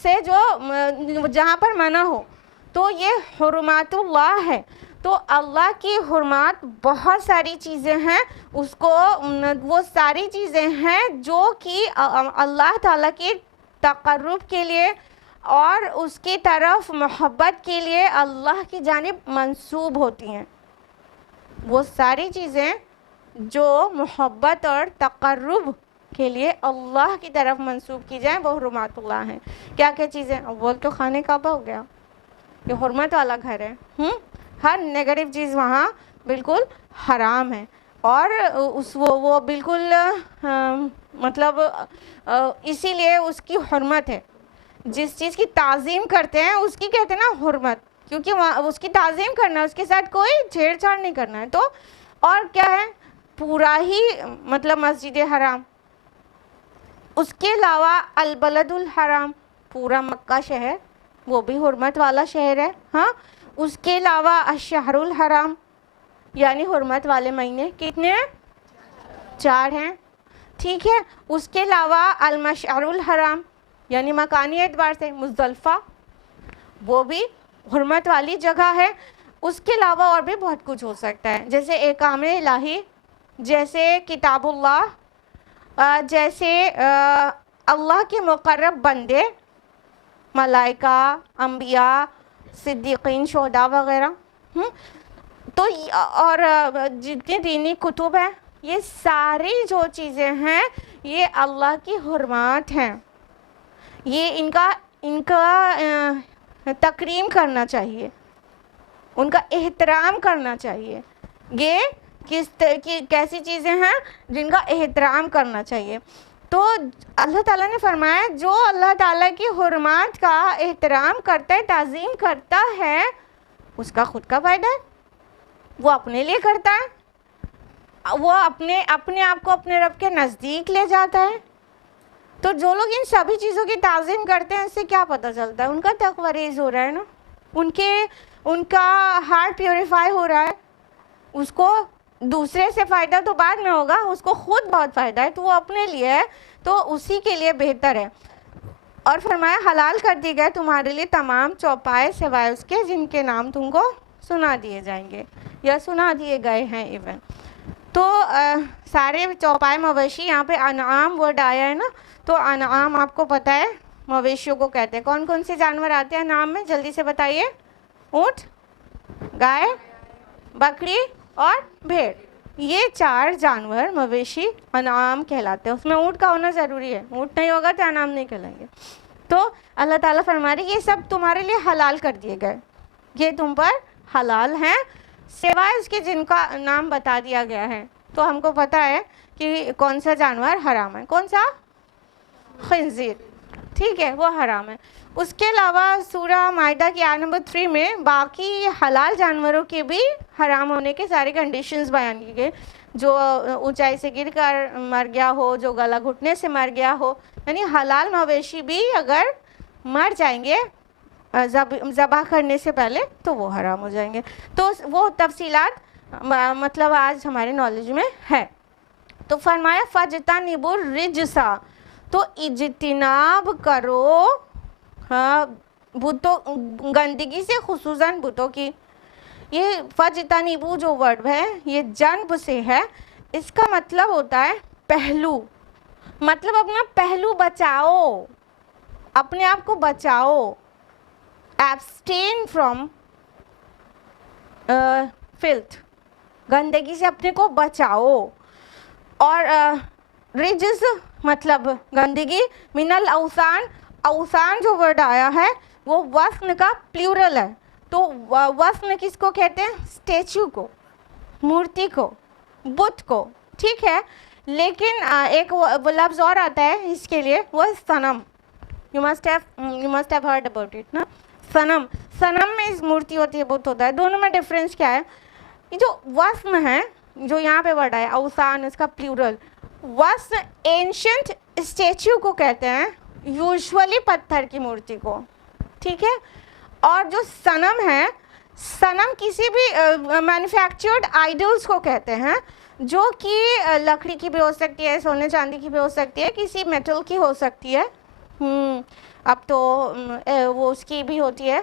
سے جو جہاں پر منع ہو، تو یہ حرمات اللہ ہے. تو اللہ کی حرمات بہت ساری چیزیں ہیں، اس کو وہ ساری چیزیں ہیں جو کہ اللہ تعالیٰ کی تقرب کے لیے اور اس کی طرف محبت کے لیے اللہ کی جانب منسوب ہوتی ہیں. وہ ساری چیزیں جو محبت اور تقرب کے لیے اللہ کی طرف منسوب کی جائیں وہ حرمات اللہ ہیں. کیا کیا چیزیں؟ اول تو خانہ کعبہ ہو گیا، یہ حرمت والا گھر ہے. ہر نیگیٹو چیز وہاں بالکل حرام ہے، اور وہ بالکل مطلب اسی لیے اس کی حرمت ہے. جس چیز کی تعظیم کرتے ہیں اس کی کہتے ہیں نا حرمت، کیونکہ اس کی تعظیم کرنا، اس کے ساتھ کوئی چھیڑ چھاڑ نہیں کرنا ہے. تو اور کیا ہے؟ پورا ہی مطلب مسجد حرام. اس کے علاوہ البلد الحرام، پورا مکہ شہر، وہ بھی حرمت والا شہر ہے. ہاں، اس کے علاوہ الشہر الحرام، یعنی حرمت والے مہینے کتنے ہیں؟ 4 ہیں، ٹھیک ہے. اس کے علاوہ المشعر الحرام، یعنی مکانی اعتبار سے مزدلفہ، وہ بھی حرمت والی جگہ ہے. اس کے علاوہ اور بھی بہت کچھ ہو سکتا ہے، جیسے احکام الہی، جیسے کتاب اللہ، جیسے اللہ کے مقرب بندے، ملائکہ، انبیاء، صدیقین، شہداء وغیرہ. تو اور جتنے دینی کتب ہیں، یہ ساری جو چیزیں ہیں یہ اللہ کی حرمات ہیں. یہ ان کا تکریم کرنا چاہیے، ان کا احترام کرنا چاہیے. یہ کیسی چیزیں ہیں جن کا احترام کرنا چاہیے. تو اللہ تعالیٰ نے فرمایا جو اللہ تعالیٰ کی حرمات کا احترام کرتا ہے، تعظیم کرتا ہے، اس کا خود کا فائدہ ہے، وہ اپنے لیے کرتا ہے، وہ اپنے آپ کو اپنے رب کے نزدیک لے جاتا ہے. تو جو لوگ ان سبھی چیزوں کی تعظیم کرتے ہیں، اس سے کیا پتہ چلتا ہے؟ ان کا تقوی ریز ہو رہا ہے نا، ان کا ہارٹ پیوریفائی ہو رہا ہے. اس کو دوسرے سے فائدہ تو بعد میں ہوگا، اس کو خود بہت فائدہ ہے، تو وہ اپنے لیے ہے، تو اسی کے لیے بہتر ہے. اور فرمایا حلال کر دی گئے تمہارے لیے تمام چوپائے سوائے اس کے جن کے نام تم کو سنا دیے جائیں گے یا سنا دیے گئے ہیں ایون. تو سارے چوپائے مویشی، یہاں پہ انعام ورڈ آیا ہے نا، تو انعام آپ کو پتہ ہے مویشیوں کو کہتے ہیں. کون کون سے جانور آتے ہیں انعام میں؟ جلدی سے بتائیے. اونٹ، گائے، بکری اور بھیڑ. یہ 4 جانور مویشی انعام کہلاتے ہیں. اس میں اونٹ کا ہونا ضروری ہے، اونٹ نہیں ہوگا تو انعام نہیں کہلائیں گے. تو اللہ تعالیٰ فرما رہے یہ سب تمہارے لیے حلال کر دیے گئے، یہ تم پر حلال ہیں سوائے اس کے جن کا نام بتا دیا گیا ہے. تو ہم کو پتہ ہے کہ کون سا جانور حرام ہے. کون سا؟ خنزیر، ٹھیک ہے، وہ حرام ہے. اس کے علاوہ سورہ مائدہ کی آیت نمبر 3 میں باقی حلال جانوروں کے بھی حرام ہونے کے سارے کنڈیشنز بیان کی گئے. جو اونچائی سے گر کر مر گیا ہو، جو گلا گھٹنے سے مر گیا ہو، یعنی حلال مویشی بھی اگر مر جائیں گے ذبح کرنے سے پہلے تو وہ حرام ہو جائیں گے. تو وہ تفصیلات مطلب آج ہمارے نالج میں ہے. تو فرمایا فَاجْتَنِبُوا الرِّجْسَ، تو اجتناب کرو بتوں، گندگی سے، خصوصاً بتوں کی. یہ فَاجْتَنِبُوا جو ورڈ ہے یہ جنب سے ہے. اس کا مطلب ہوتا ہے پہلو، مطلب اپنا پہلو بچاؤ، اپنے آپ کو بچاؤ. ایبسٹین فرام فلتھ، گندگی سے اپنے کو بچاؤ. اور رجز مطلب گندگی. من الاوثان، اوثان جو ورڈ آیا ہے وہ وثن کا پلیورل ہے. تو وثن کس کو کہتے ہیں؟ اسٹیچو کو، مورتی کو، بت کو، ٹھیک ہے. لیکن ایک لفظ اور آتا ہے اس کے لیے، وہ صنم. you must have heard about it نا. صنم، صنم میں مورتی ہوتی ہے، بت ہوتا ہے. دونوں میں ڈفرینس کیا ہے؟ یہ جو وثن ہے جو یہاں پہ ورڈ آیا اوثان، اس کا پلیورل. وثن اینشنٹ اسٹیچو کو کہتے ہیں، یوزولی پتھر کی مورتی کو، ٹھیک ہے. اور جو صنم ہے، صنم کسی بھی مینوفیکچرڈ آئیڈلس کو کہتے ہیں، جو کہ لکڑی کی بھی ہو سکتی ہے، سونے چاندی کی بھی ہو سکتی ہے، کسی میٹل کی ہو سکتی ہے. اب تو وہ اس کی بھی ہوتی ہے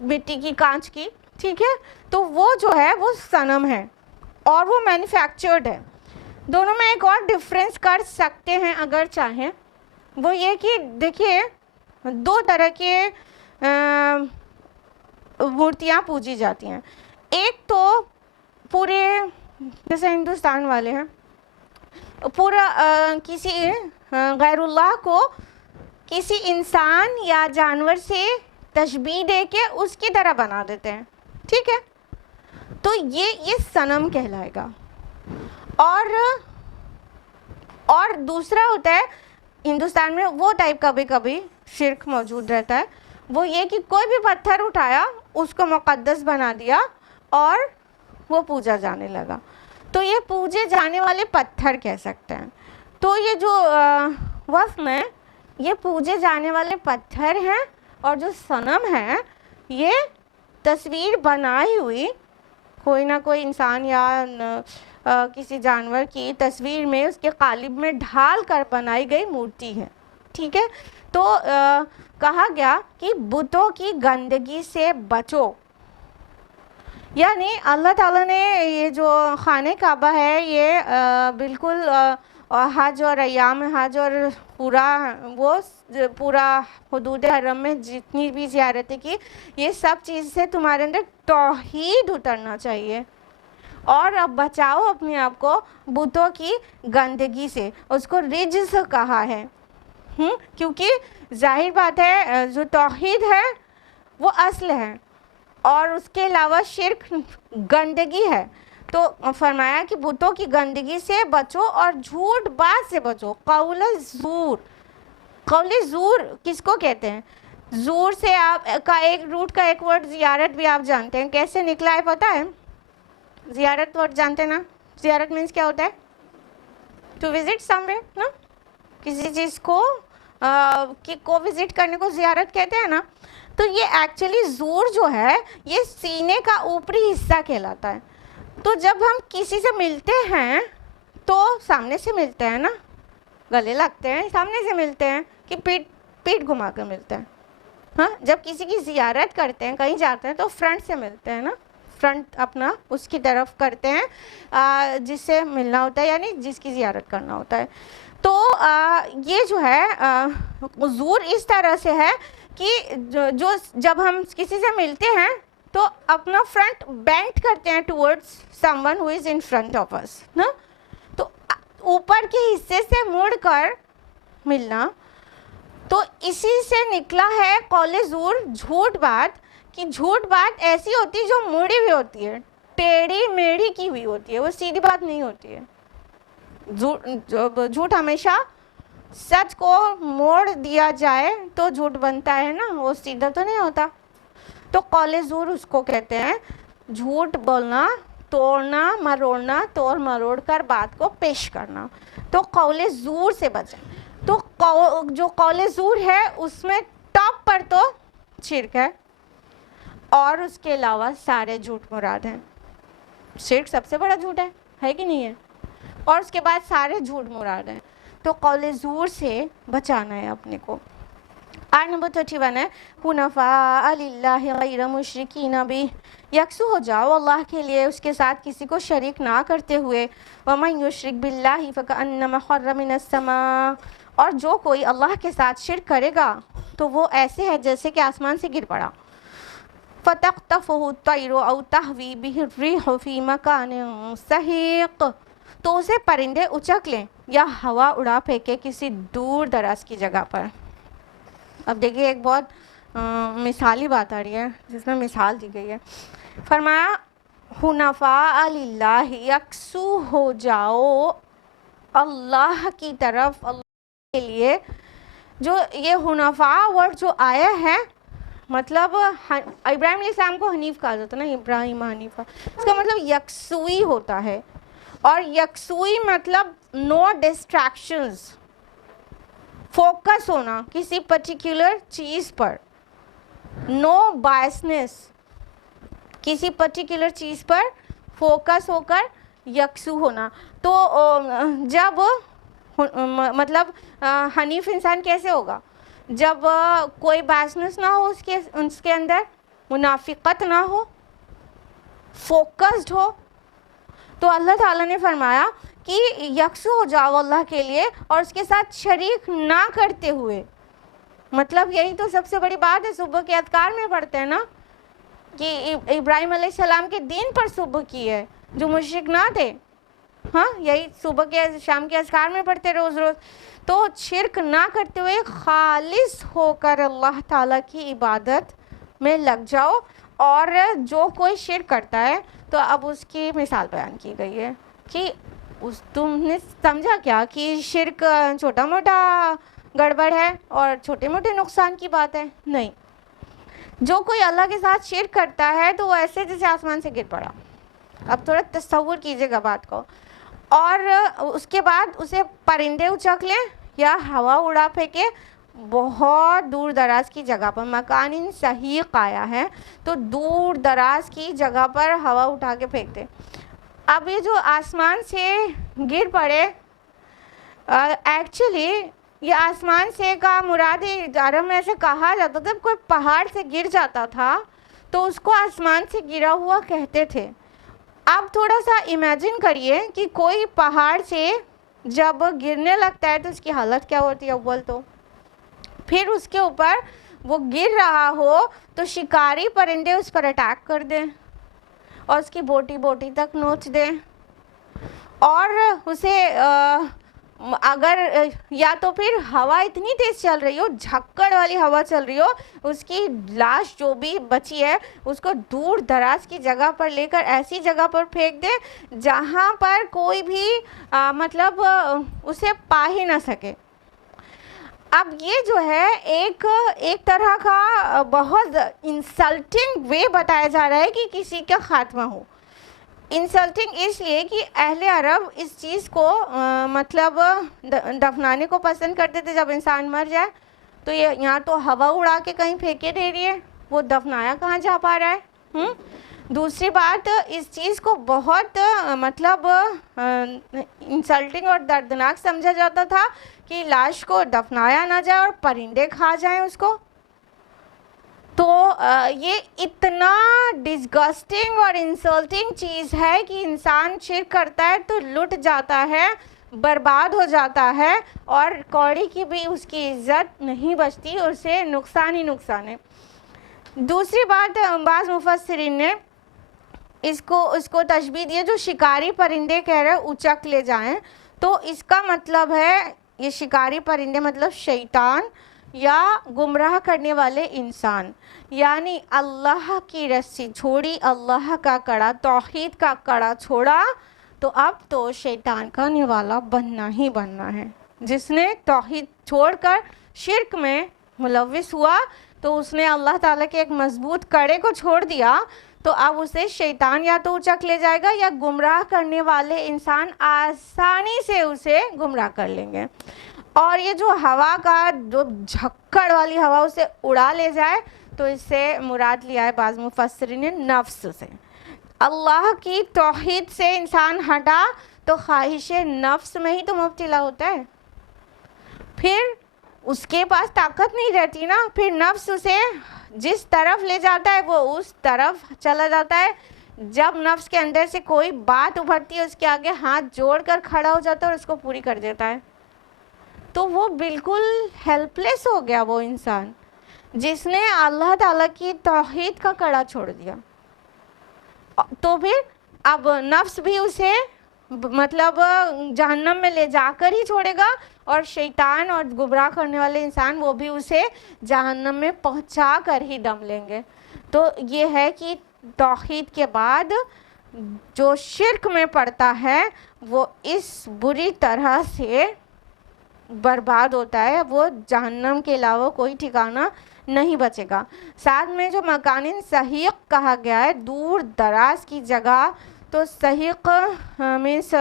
مٹی کی، کانچ کی، ٹھیک ہے. تو وہ جو ہے وہ صنم ہے اور وہ مینوفیکچرڈ ہے. دونوں میں ایک اور ڈفرینس کر سکتے ہیں اگر چاہیں، وہ یہ کہ دیکھیے 2 طرح کے مورتیاں پوجی جاتی ہیں. ایک تو پورے جیسے ہندوستان والے ہیں، پورا کسی غیر اللہ کو کسی انسان یا جانور سے تشبیہ دے کے اس کی طرح بنا دیتے ہیں، ٹھیک ہے. تو یہ صنم کہلائے گا. اور دوسرا ہوتا ہے ہندوستان میں وہ ٹائپ کبھی کبھی شرک موجود رہتا ہے، وہ یہ کہ کوئی بھی پتھر اٹھایا اس کو مقدس بنا دیا اور وہ پوجا جانے لگا. تو یہ پوجے جانے والے پتھر کہہ سکتے ہیں. تو یہ جو وثن ہے یہ پوجے جانے والے پتھر ہیں، اور جو صنم ہے یہ تصویر بنائی ہوئی کوئی نہ کوئی انسان یا کسی جانور کی تصویر میں اس کے قالب میں ڈھال کر بنائی گئی مورتی ہے، ٹھیک ہے. تو کہا گیا کہ بتوں کی گندگی سے بچو. یعنی اللہ تعالیٰ نے یہ جو خانہ کعبہ ہے یہ بالکل حج اور ایام حج اور پورا حدود حرم میں جتنی بھی زیارتیں کی، یہ سب چیز سے تمہارے اندر توحید اترنا چاہیے. اور اب بچاؤ اپنے آپ کو بتوں کی گندگی سے. اس کو رجس کہا ہے کیونکہ ظاہر بات ہے جو توحید ہے وہ اصل ہے، اور اس کے علاوہ شرک گندگی ہے. تو فرمایا کہ بتوں کی گندگی سے بچو اور جھوٹ بات سے بچو. قول زور، قول زور کس کو کہتے ہیں؟ زور سے آپ کا ایک روٹ کا ایک ورڈ زیارت بھی آپ جانتے ہیں، کیسے نکلا ہے پتہ ہے؟ زیارت ورڈ جانتے نا؟ زیارت مینس کیا ہوتا ہے؟ ٹو وزٹ سم ویئر نا، کسی چیز کو وزٹ کرنے کو زیارت کہتے ہیں نا. تو یہ ایکچولی زور جو ہے یہ سینے کا اوپری حصہ کہلاتا ہے. تو جب ہم کسی سے ملتے ہیں تو سامنے سے ملتے ہیں نا، گلے لگتے ہیں، سامنے سے ملتے ہیں کہ پیٹ گھما کر ملتے ہیں. ہاں، جب کسی کی زیارت کرتے ہیں، کہیں جاتے ہیں تو فرنٹ سے ملتے ہیں نا، فرنٹ اپنا اس کی طرف کرتے ہیں جس سے ملنا ہوتا ہے یعنی جس کی زیارت کرنا ہوتا ہے. تو یہ جو ہے زور اس طرح سے ہے کہ جب ہم کسی سے ملتے ہیں تو اپنا فرنٹ بینڈ کرتے ہیں towards someone who is in front of اس نا, تو اوپر کے حصے سے مڑ کر ملنا. تو اسی سے نکلا ہے قول زور جھوٹ بات, کہ جھوٹ بات ایسی ہوتی ہے جو مڑی ہوئی ہوتی ہے, ٹیڑھی میڑھی کی ہوئی ہوتی ہے, وہ سیدھی بات نہیں ہوتی ہے. جھوٹ ہمیشہ سچ کو موڑ دیا جائے تو جھوٹ بنتا ہے نا, وہ سیدھا تو نہیں ہوتا. تو قول زور اس کو کہتے ہیں, جھوٹ بولنا, توڑنا مروڑنا, توڑ مروڑ کر بات کو پیش کرنا. تو قول زور سے بچیں. تو جو قول زور ہے اس میں ٹاپ پر تو شرک ہے اور اس کے علاوہ سارے جھوٹ مراد ہیں. شرک سب سے بڑا جھوٹ ہے کہ نہیں ہے, اور اس کے بعد سارے جھوٹ مراد ہیں. تو قول زور سے بچانا ہے اپنے کو. آیت نمبر 31 ہے, حنفاء للہ غیر مشرکین بہ, یکسو ہو جاؤ اللہ کے لیے اس کے ساتھ کسی کو شریک نہ کرتے ہوئے. ومن یشرک باللہ فکأنما خر من السماء, اور جو کوئی اللہ کے ساتھ شرک کرے گا تو وہ ایسے ہے جیسے کہ آسمان سے گر پڑا. فتخطفہ الطیر او تہوی بہ الریح فی مکان سحیق, تو اسے پرندے اچک لیں یا ہوا اڑا پھینکے کسی دور دراز کی جگہ پر. اب دیکھیے ایک بہت مثالی بات آ رہی ہے جس میں مثال دی گئی ہے. فرمایا حنفاء للہ, یکسو ہو جاؤ اللہ کی طرف, اللہ کے لیے. جو یہ حنفاء ورڈ جو آیا ہے مطلب ابراہیم علیہ السلام کو حنیف کہا جاتا ہے نا, ابراہیم حنیفہ, اس کا مطلب یکسوئی ہوتا ہے. اور یکسوئی مطلب نو ڈسٹریکشنز, فوکس ہونا کسی پرٹیکولر چیز پر, نو بائسنس, کسی پرٹیکولر چیز پر فوکس ہو کر یکسو ہونا. تو جب مطلب حنیف انسان کیسے ہوگا, جب کوئی بائسنس نہ ہو اس کے اندر, منافقت نہ ہو, فوکسڈ ہو. تو اللہ تعالیٰ نے فرمایا کہ یکسو ہو جاؤ اللہ کے لیے اور اس کے ساتھ شریک نہ کرتے ہوئے. مطلب یہی تو سب سے بڑی بات ہے, صبح کے اذکار میں پڑھتے ہیں نا کہ ابراہیم علیہ السلام کے دین پر صبح کی ہے جو مشرک نہ تھے. ہاں یہی صبح کے شام کے اذکار میں پڑھتے روز روز. تو شرک نہ کرتے ہوئے خالص ہو کر اللہ تعالیٰ کی عبادت میں لگ جاؤ. اور جو کوئی شرک کرتا ہے تو اب اس کی مثال بیان کی گئی ہے کہ تم نے سمجھا کیا کہ شرک چھوٹا موٹا گڑبڑ ہے اور چھوٹے موٹے نقصان کی بات ہے؟ نہیں. جو کوئی اللہ کے ساتھ شرک کرتا ہے تو وہ ایسے جیسے آسمان سے گر پڑا. اب تھوڑا تصور کیجئے گا بات کو. اور اس کے بعد اسے پرندے اچک لیں یا ہوا اڑا پھینکے بہت دور دراز کی جگہ پر. مکان سحیق آیا ہے تو دور دراز کی جگہ پر ہوا اٹھا کے پھینکتے. اب یہ جو آسمان سے گر پڑے, ایکچولی یہ آسمان سے کا مراد عرب میں ایسے کہا جاتا تھا, کوئی پہاڑ سے گر جاتا تھا تو اس کو آسمان سے گرا ہوا کہتے تھے. آپ تھوڑا سا امیجن کریے کہ کوئی پہاڑ سے جب گرنے لگتا ہے تو اس کی حالت کیا ہوتی ہے اول تو. پھر اس کے اوپر وہ گر رہا ہو تو شکاری پرندے اس پر اٹیک کر دیں اور اس کی بوٹی بوٹی تک نوچ دیں, اور اسے اگر یا تو پھر ہوا اتنی تیز چل رہی ہو, جھکڑ والی ہوا چل رہی ہو, اس کی لاش جو بھی بچی ہے اس کو دور دراز کی جگہ پر لے کر ایسی جگہ پر پھینک دے جہاں پر کوئی بھی مطلب اسے پا ہی نہ سکے. اب یہ جو ہے ایک طرح کا بہت انسلٹنگ وے بتایا جا رہا ہے کہ کسی کا خاتمہ ہو. انسلٹنگ اس لیے کہ اہل عرب اس چیز کو مطلب دفنانے کو پسند کرتے تھے. جب انسان مر جائے تو یہ یہاں تو ہوا اڑا کے کہیں پھینکے دے رہی ہے, وہ دفنایا کہاں جا پا رہا ہے. دوسری بات, اس چیز کو بہت مطلب انسلٹنگ اور دردناک سمجھا جاتا تھا کہ لاش کو دفنایا نہ جائے اور پرندے کھا جائیں اس کو. تو یہ اتنا ڈسگسٹنگ اور انسلٹنگ چیز ہے کہ انسان شرک کرتا ہے تو لٹ جاتا ہے، برباد ہو جاتا ہے، اور کوڑی کی بھی اس کی عزت نہیں بچتی، اسے نقصان ہی نقصان ہے۔ دوسری بات، بعض مفسرین نے اس کو تشبیہ دی ہے، جو شکاری پرندے کہہ رہے اچک لے جائیں، تو اس کا مطلب ہے یہ شکاری پرندے مطلب شیطان یا گمراہ کرنے والے انسان، یعنی اللہ کی رسی چھوڑی، اللہ کا کڑا، توحید کا کڑا چھوڑا، تو اب تو شیطان کا نوالا بننا ہی بننا ہے۔ جس نے توحید چھوڑ کر شرک میں ملوث ہوا تو اس نے اللہ تعالیٰ کے ایک مضبوط کڑے کو چھوڑ دیا، تو اب اسے شیطان یا تو اچک لے جائے گا یا گمراہ کرنے والے انسان آسانی سے اسے گمراہ کر لیں گے۔ اور یہ جو ہوا کا جو جھکڑ والی ہوا اسے اڑا لے جائے، تو اس سے مراد لیا ہے بعض مفسرین نے نفس سے۔ اللہ کی توحید سے انسان ہٹا تو خواہش نفس میں ہی تو مبتلا ہوتا ہے، پھر اس کے پاس طاقت نہیں رہتی نا، پھر نفس اسے جس طرف لے جاتا ہے وہ اس طرف چلا جاتا ہے۔ جب نفس کے اندر سے کوئی بات ابھرتی ہے اس کے آگے ہاتھ جوڑ کر کھڑا ہو جاتا ہے اور اس کو پوری کر دیتا ہے، تو وہ بالکل ہیلپ لیس ہو گیا وہ انسان جس نے اللہ تعالیٰ کی توحید کا کڑا چھوڑ دیا۔ تو پھر اب نفس بھی اسے مطلب جہنم میں لے جا کر ہی چھوڑے گا، اور شیطان اور گمراہ کرنے والے انسان وہ بھی اسے جہنم میں پہنچا کر ہی دم لیں گے۔ تو یہ ہے کہ توحید کے بعد جو شرک میں پڑتا ہے وہ اس بری طرح سے برباد ہوتا ہے، وہ جہنم کے علاوہ کوئی ٹھکانہ نہیں بچے گا۔ ساتھ میں جو مکان سحیق کہا گیا ہے، دور دراز کی جگہ، تو سحیق مینس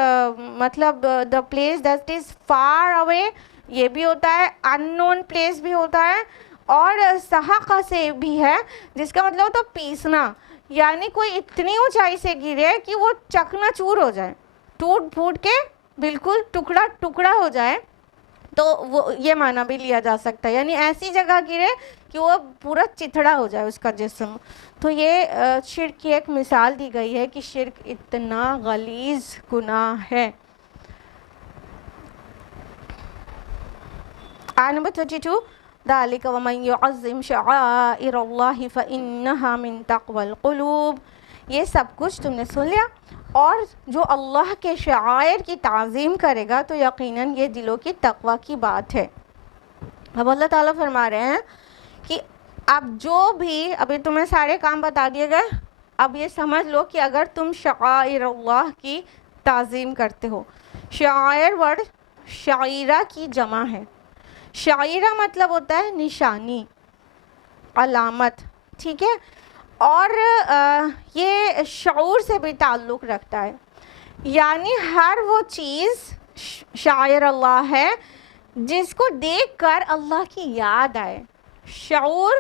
مطلب the place that is far away, یہ بھی ہوتا ہے، ان نون پلیس بھی ہوتا ہے، اور سحق سے بھی ہے جس کا مطلب ہوتا ہے پیسنا، یعنی کوئی اتنی اونچائی سے گرے کہ وہ چکنا چور ہو جائے، ٹوٹ پھوٹ کے بالکل ٹکڑا ٹکڑا ہو جائے، تو وہ یہ معنی بھی لیا جا سکتا ہے، یعنی ایسی جگہ گرے کہ وہ پورا چتھڑا ہو جائے اس کا جسم۔ تو یہ شرک کی ایک مثال دی گئی ہے کہ شرک اتنا غلیظ گناہ ہے۔ آیت نمبر 32، ذَلِكَ وَمَنْ يُعَظِّمْ شَعَائِرَ اللَّهِ فَإِنَّهَا مِنْ تَقْوَى الْقُلُوبِ، یہ سب کچھ تم نے سن لیا، اور جو اللہ کے شعائر کی تعظیم کرے گا تو یقیناً یہ دلوں کی تقوی کی بات ہے۔ اب اللہ تعالیٰ فرما رہے ہیں کہ اب جو بھی ابھی تمہیں سارے کام بتا دیے گئے، اب یہ سمجھ لو کہ اگر تم شعائر اللہ کی تعظیم کرتے ہو، شعائر ورڈ شعیرہ کی جمع ہے، شعیرہ مطلب ہوتا ہے نشانی، علامت، ٹھیک ہے، اور یہ شعور سے بھی تعلق رکھتا ہے، یعنی ہر وہ چیز شاعر اللہ ہے جس کو دیکھ کر اللہ کی یاد آئے، شعور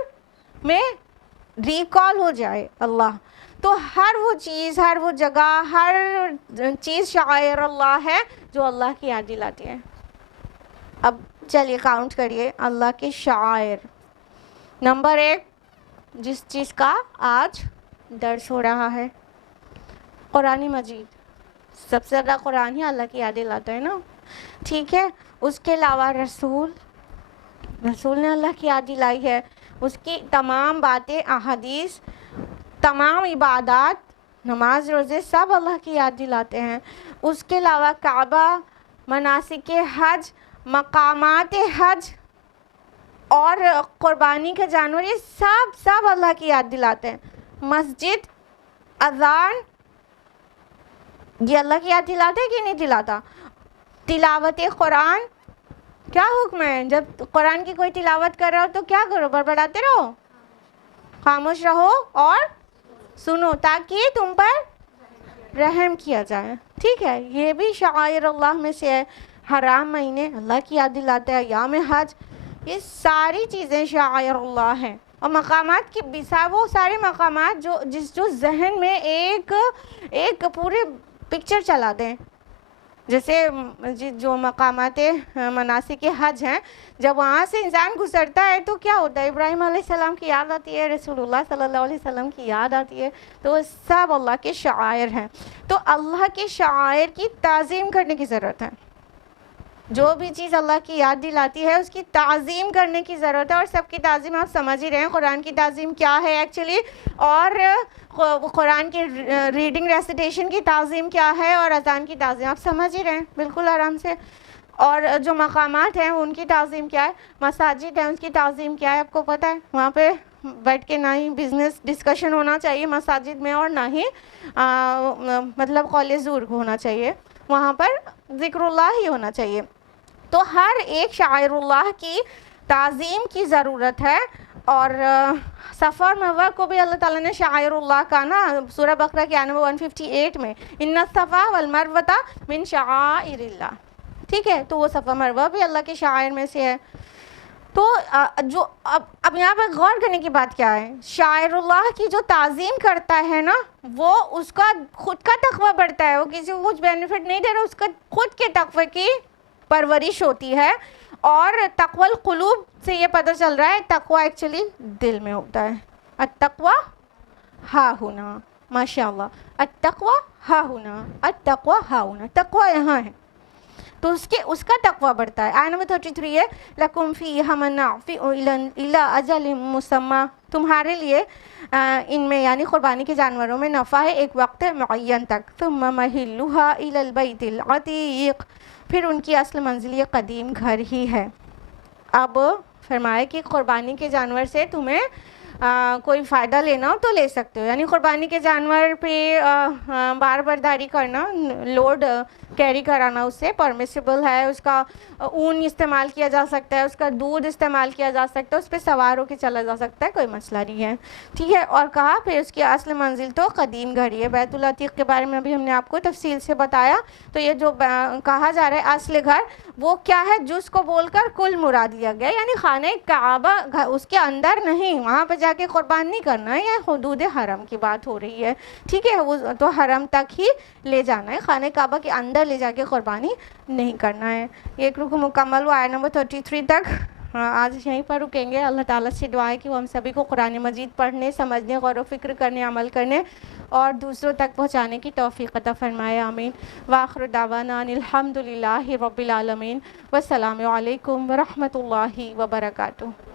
میں ریکال ہو جائے اللہ، تو ہر وہ چیز، ہر وہ جگہ، ہر چیز شاعر اللہ ہے جو اللہ کی یاد دلاتی ہے۔ اب چلیے کاؤنٹ کریے اللہ کے شاعر۔ نمبر 1، جس چیز کا آج درس ہو رہا ہے، قرآن مجید، سب سے زیادہ قرآن ہی اللہ کی یاد دلاتا ہے نا، ٹھیک ہے۔ اس کے علاوہ رسول نے اللہ کی یاد دلائی ہے، اس کی تمام باتیں، احادیث، تمام عبادات، نماز روزے سب اللہ کی یاد دلاتے ہیں۔ اس کے علاوہ کعبہ، مناسک حج، مقامات حج اور قربانی کے جانور، یہ سب اللہ کی یاد دلاتے ہیں۔ مسجد، اذان، یہ اللہ کی یاد دلاتا ہے کہ نہیں دلاتا؟ تلاوت قرآن، کیا حکم ہے؟ جب قرآن کی کوئی تلاوت کر رہا ہو تو کیا کرو؟ بڑبڑاتے رہو، خاموش رہو اور سنو تاکہ تم پر رحم کیا جائے، ٹھیک ہے۔ یہ بھی شعائر اللہ میں سے ہے۔ حرام مہینے اللہ کی یاد دلاتا ہے، ایام حج، یہ ساری چیزیں شعائر اللہ ہیں۔ اور مقامات کی وہ سارے مقامات جو ذہن میں ایک پورے پکچر چلا دیں، جیسے جو مقامات مناسک حج ہیں، جب وہاں سے انسان گزرتا ہے تو کیا ہوتا ہے؟ ابراہیم علیہ السلام کی یاد آتی ہے، رسول اللہ صلی اللہ علیہ وسلم کی یاد آتی ہے، تو وہ سب اللہ کے شعائر ہیں. تو اللہ کے شعائر کی تعظیم کرنے کی ضرورت ہے. جو بھی چیز اللہ کی یاد دلاتی ہے اس کی تعظیم کرنے کی ضرورت ہے. اور سب کی تعظیم آپ سمجھ ہی رہے ہیں، قرآن کی تعظیم کیا ہے ایکچولی، اور قرآن کی ریڈنگ ریسیٹیشن کی تعظیم کیا ہے، اور اذان کی تعظیم آپ سمجھ ہی رہے ہیں بالکل آرام سے. اور جو مقامات ہیں ان کی تعظیم کیا ہے، مساجد ہیں اس کی تعظیم کیا ہے، آپ کو پتہ ہے. وہاں پہ بیٹھ کے نہ ہی بزنس ڈسکشن ہونا چاہیے مساجد میں، اور نہ ہی مطلب قول زور ہونا چاہیے، وہاں پر ذکر اللہ ہی ہونا چاہیے. تو ہر ایک شاعر اللہ کی تعظیم کی ضرورت ہے. اور صفا اور مروہ کو بھی اللہ تعالیٰ نے شاعر اللہ کا نا سورہ بقرہ کے آیت نمبر 158 میں ان الصفا والمروۃ من شعائر اللہ، ٹھیک ہے. تو وہ صفا مروہ بھی اللہ کے شاعر میں سے ہے. تو جو اب یہاں پہ غور کرنے کی بات کیا ہے، شاعر اللہ کی جو تعظیم کرتا ہے نا، وہ اس کا خود کا تقوی بڑھتا ہے. وہ کسی کو کچھ بینیفٹ نہیں دے رہا، اس کا خود کے تقوی کی پرورش ہوتی ہے. اور تقوی القلوب سے یہ پتہ چل رہا ہے تقوی ایکچولی دل میں ہوتا ہے. التقوی ہا ہونا، ماشاء اللہ، التقوی ہا ہونا، التقوی ہا ہونا، تقوی یہاں ہے تو اس کا تقوی بڑھتا ہے. آیت نمبر 33 ہے لَكُمْ فِيهَا مَنَافِعُ إِلَىٰ أَجَلٍ مُّسَمًّى، تمہارے لیے ان میں یعنی قربانی کے جانوروں میں نفع ہے ایک وقت معین تک. ثُمَّ مَحِلُّهَا إِلَى الْبَيْتِ الْعَتِيقِ، پھر ان کی اصل منزل یہ قدیم گھر ہی ہے. اب فرمائے کہ قربانی کے جانور سے تمہیں کوئی فائدہ لینا ہو تو لے سکتے ہو، یعنی قربانی کے جانور پہ بار برداری کرنا، لوڈ کیری کرانا اس سے پرمیسیبل ہے. اس کا اون استعمال کیا جا سکتا ہے، اس کا دودھ استعمال کیا جا سکتا ہے، اس پہ سوار ہو کے چلا جا سکتا ہے، کوئی مسئلہ نہیں ہے، ٹھیک ہے. اور کہا پھر اس کی اصل منزل تو قدیم گھر ہی ہے. بیت العتیق کے بارے میں ابھی ہم نے آپ کو تفصیل سے بتایا. تو یہ جو کہا جا رہا ہے اصل گھر، وہ کیا ہے؟ جس کو بول کر کل مراد لیا گیا، یعنی خانہ کعبہ اس کے اندر نہیں، وہاں پہ جا کے قربان نہیں کرنا ہے. یہ حدود حرم کی بات ہو رہی ہے، ٹھیک ہے. وہ تو حرم تک ہی لے جانا ہے، خانہ کعبہ کے اندر لے جا کے قربانی نہیں کرنا ہے. ایک رکو مکمل ہوا آیت نمبر 33 تک. آج یہیں پر رکیں گے. اللہ تعالیٰ سے دعا ہے کہ وہ ہم سبھی کو قرآن مجید پڑھنے، سمجھنے، غور و فکر کرنے، عمل کرنے اور دوسروں تک پہنچانے کی توفیق عطا فرمائے. آمین. وآخر دعوانا ان الحمد للہ رب العالمین. والسلام علیکم ورحمۃ اللہ وبرکاتہ.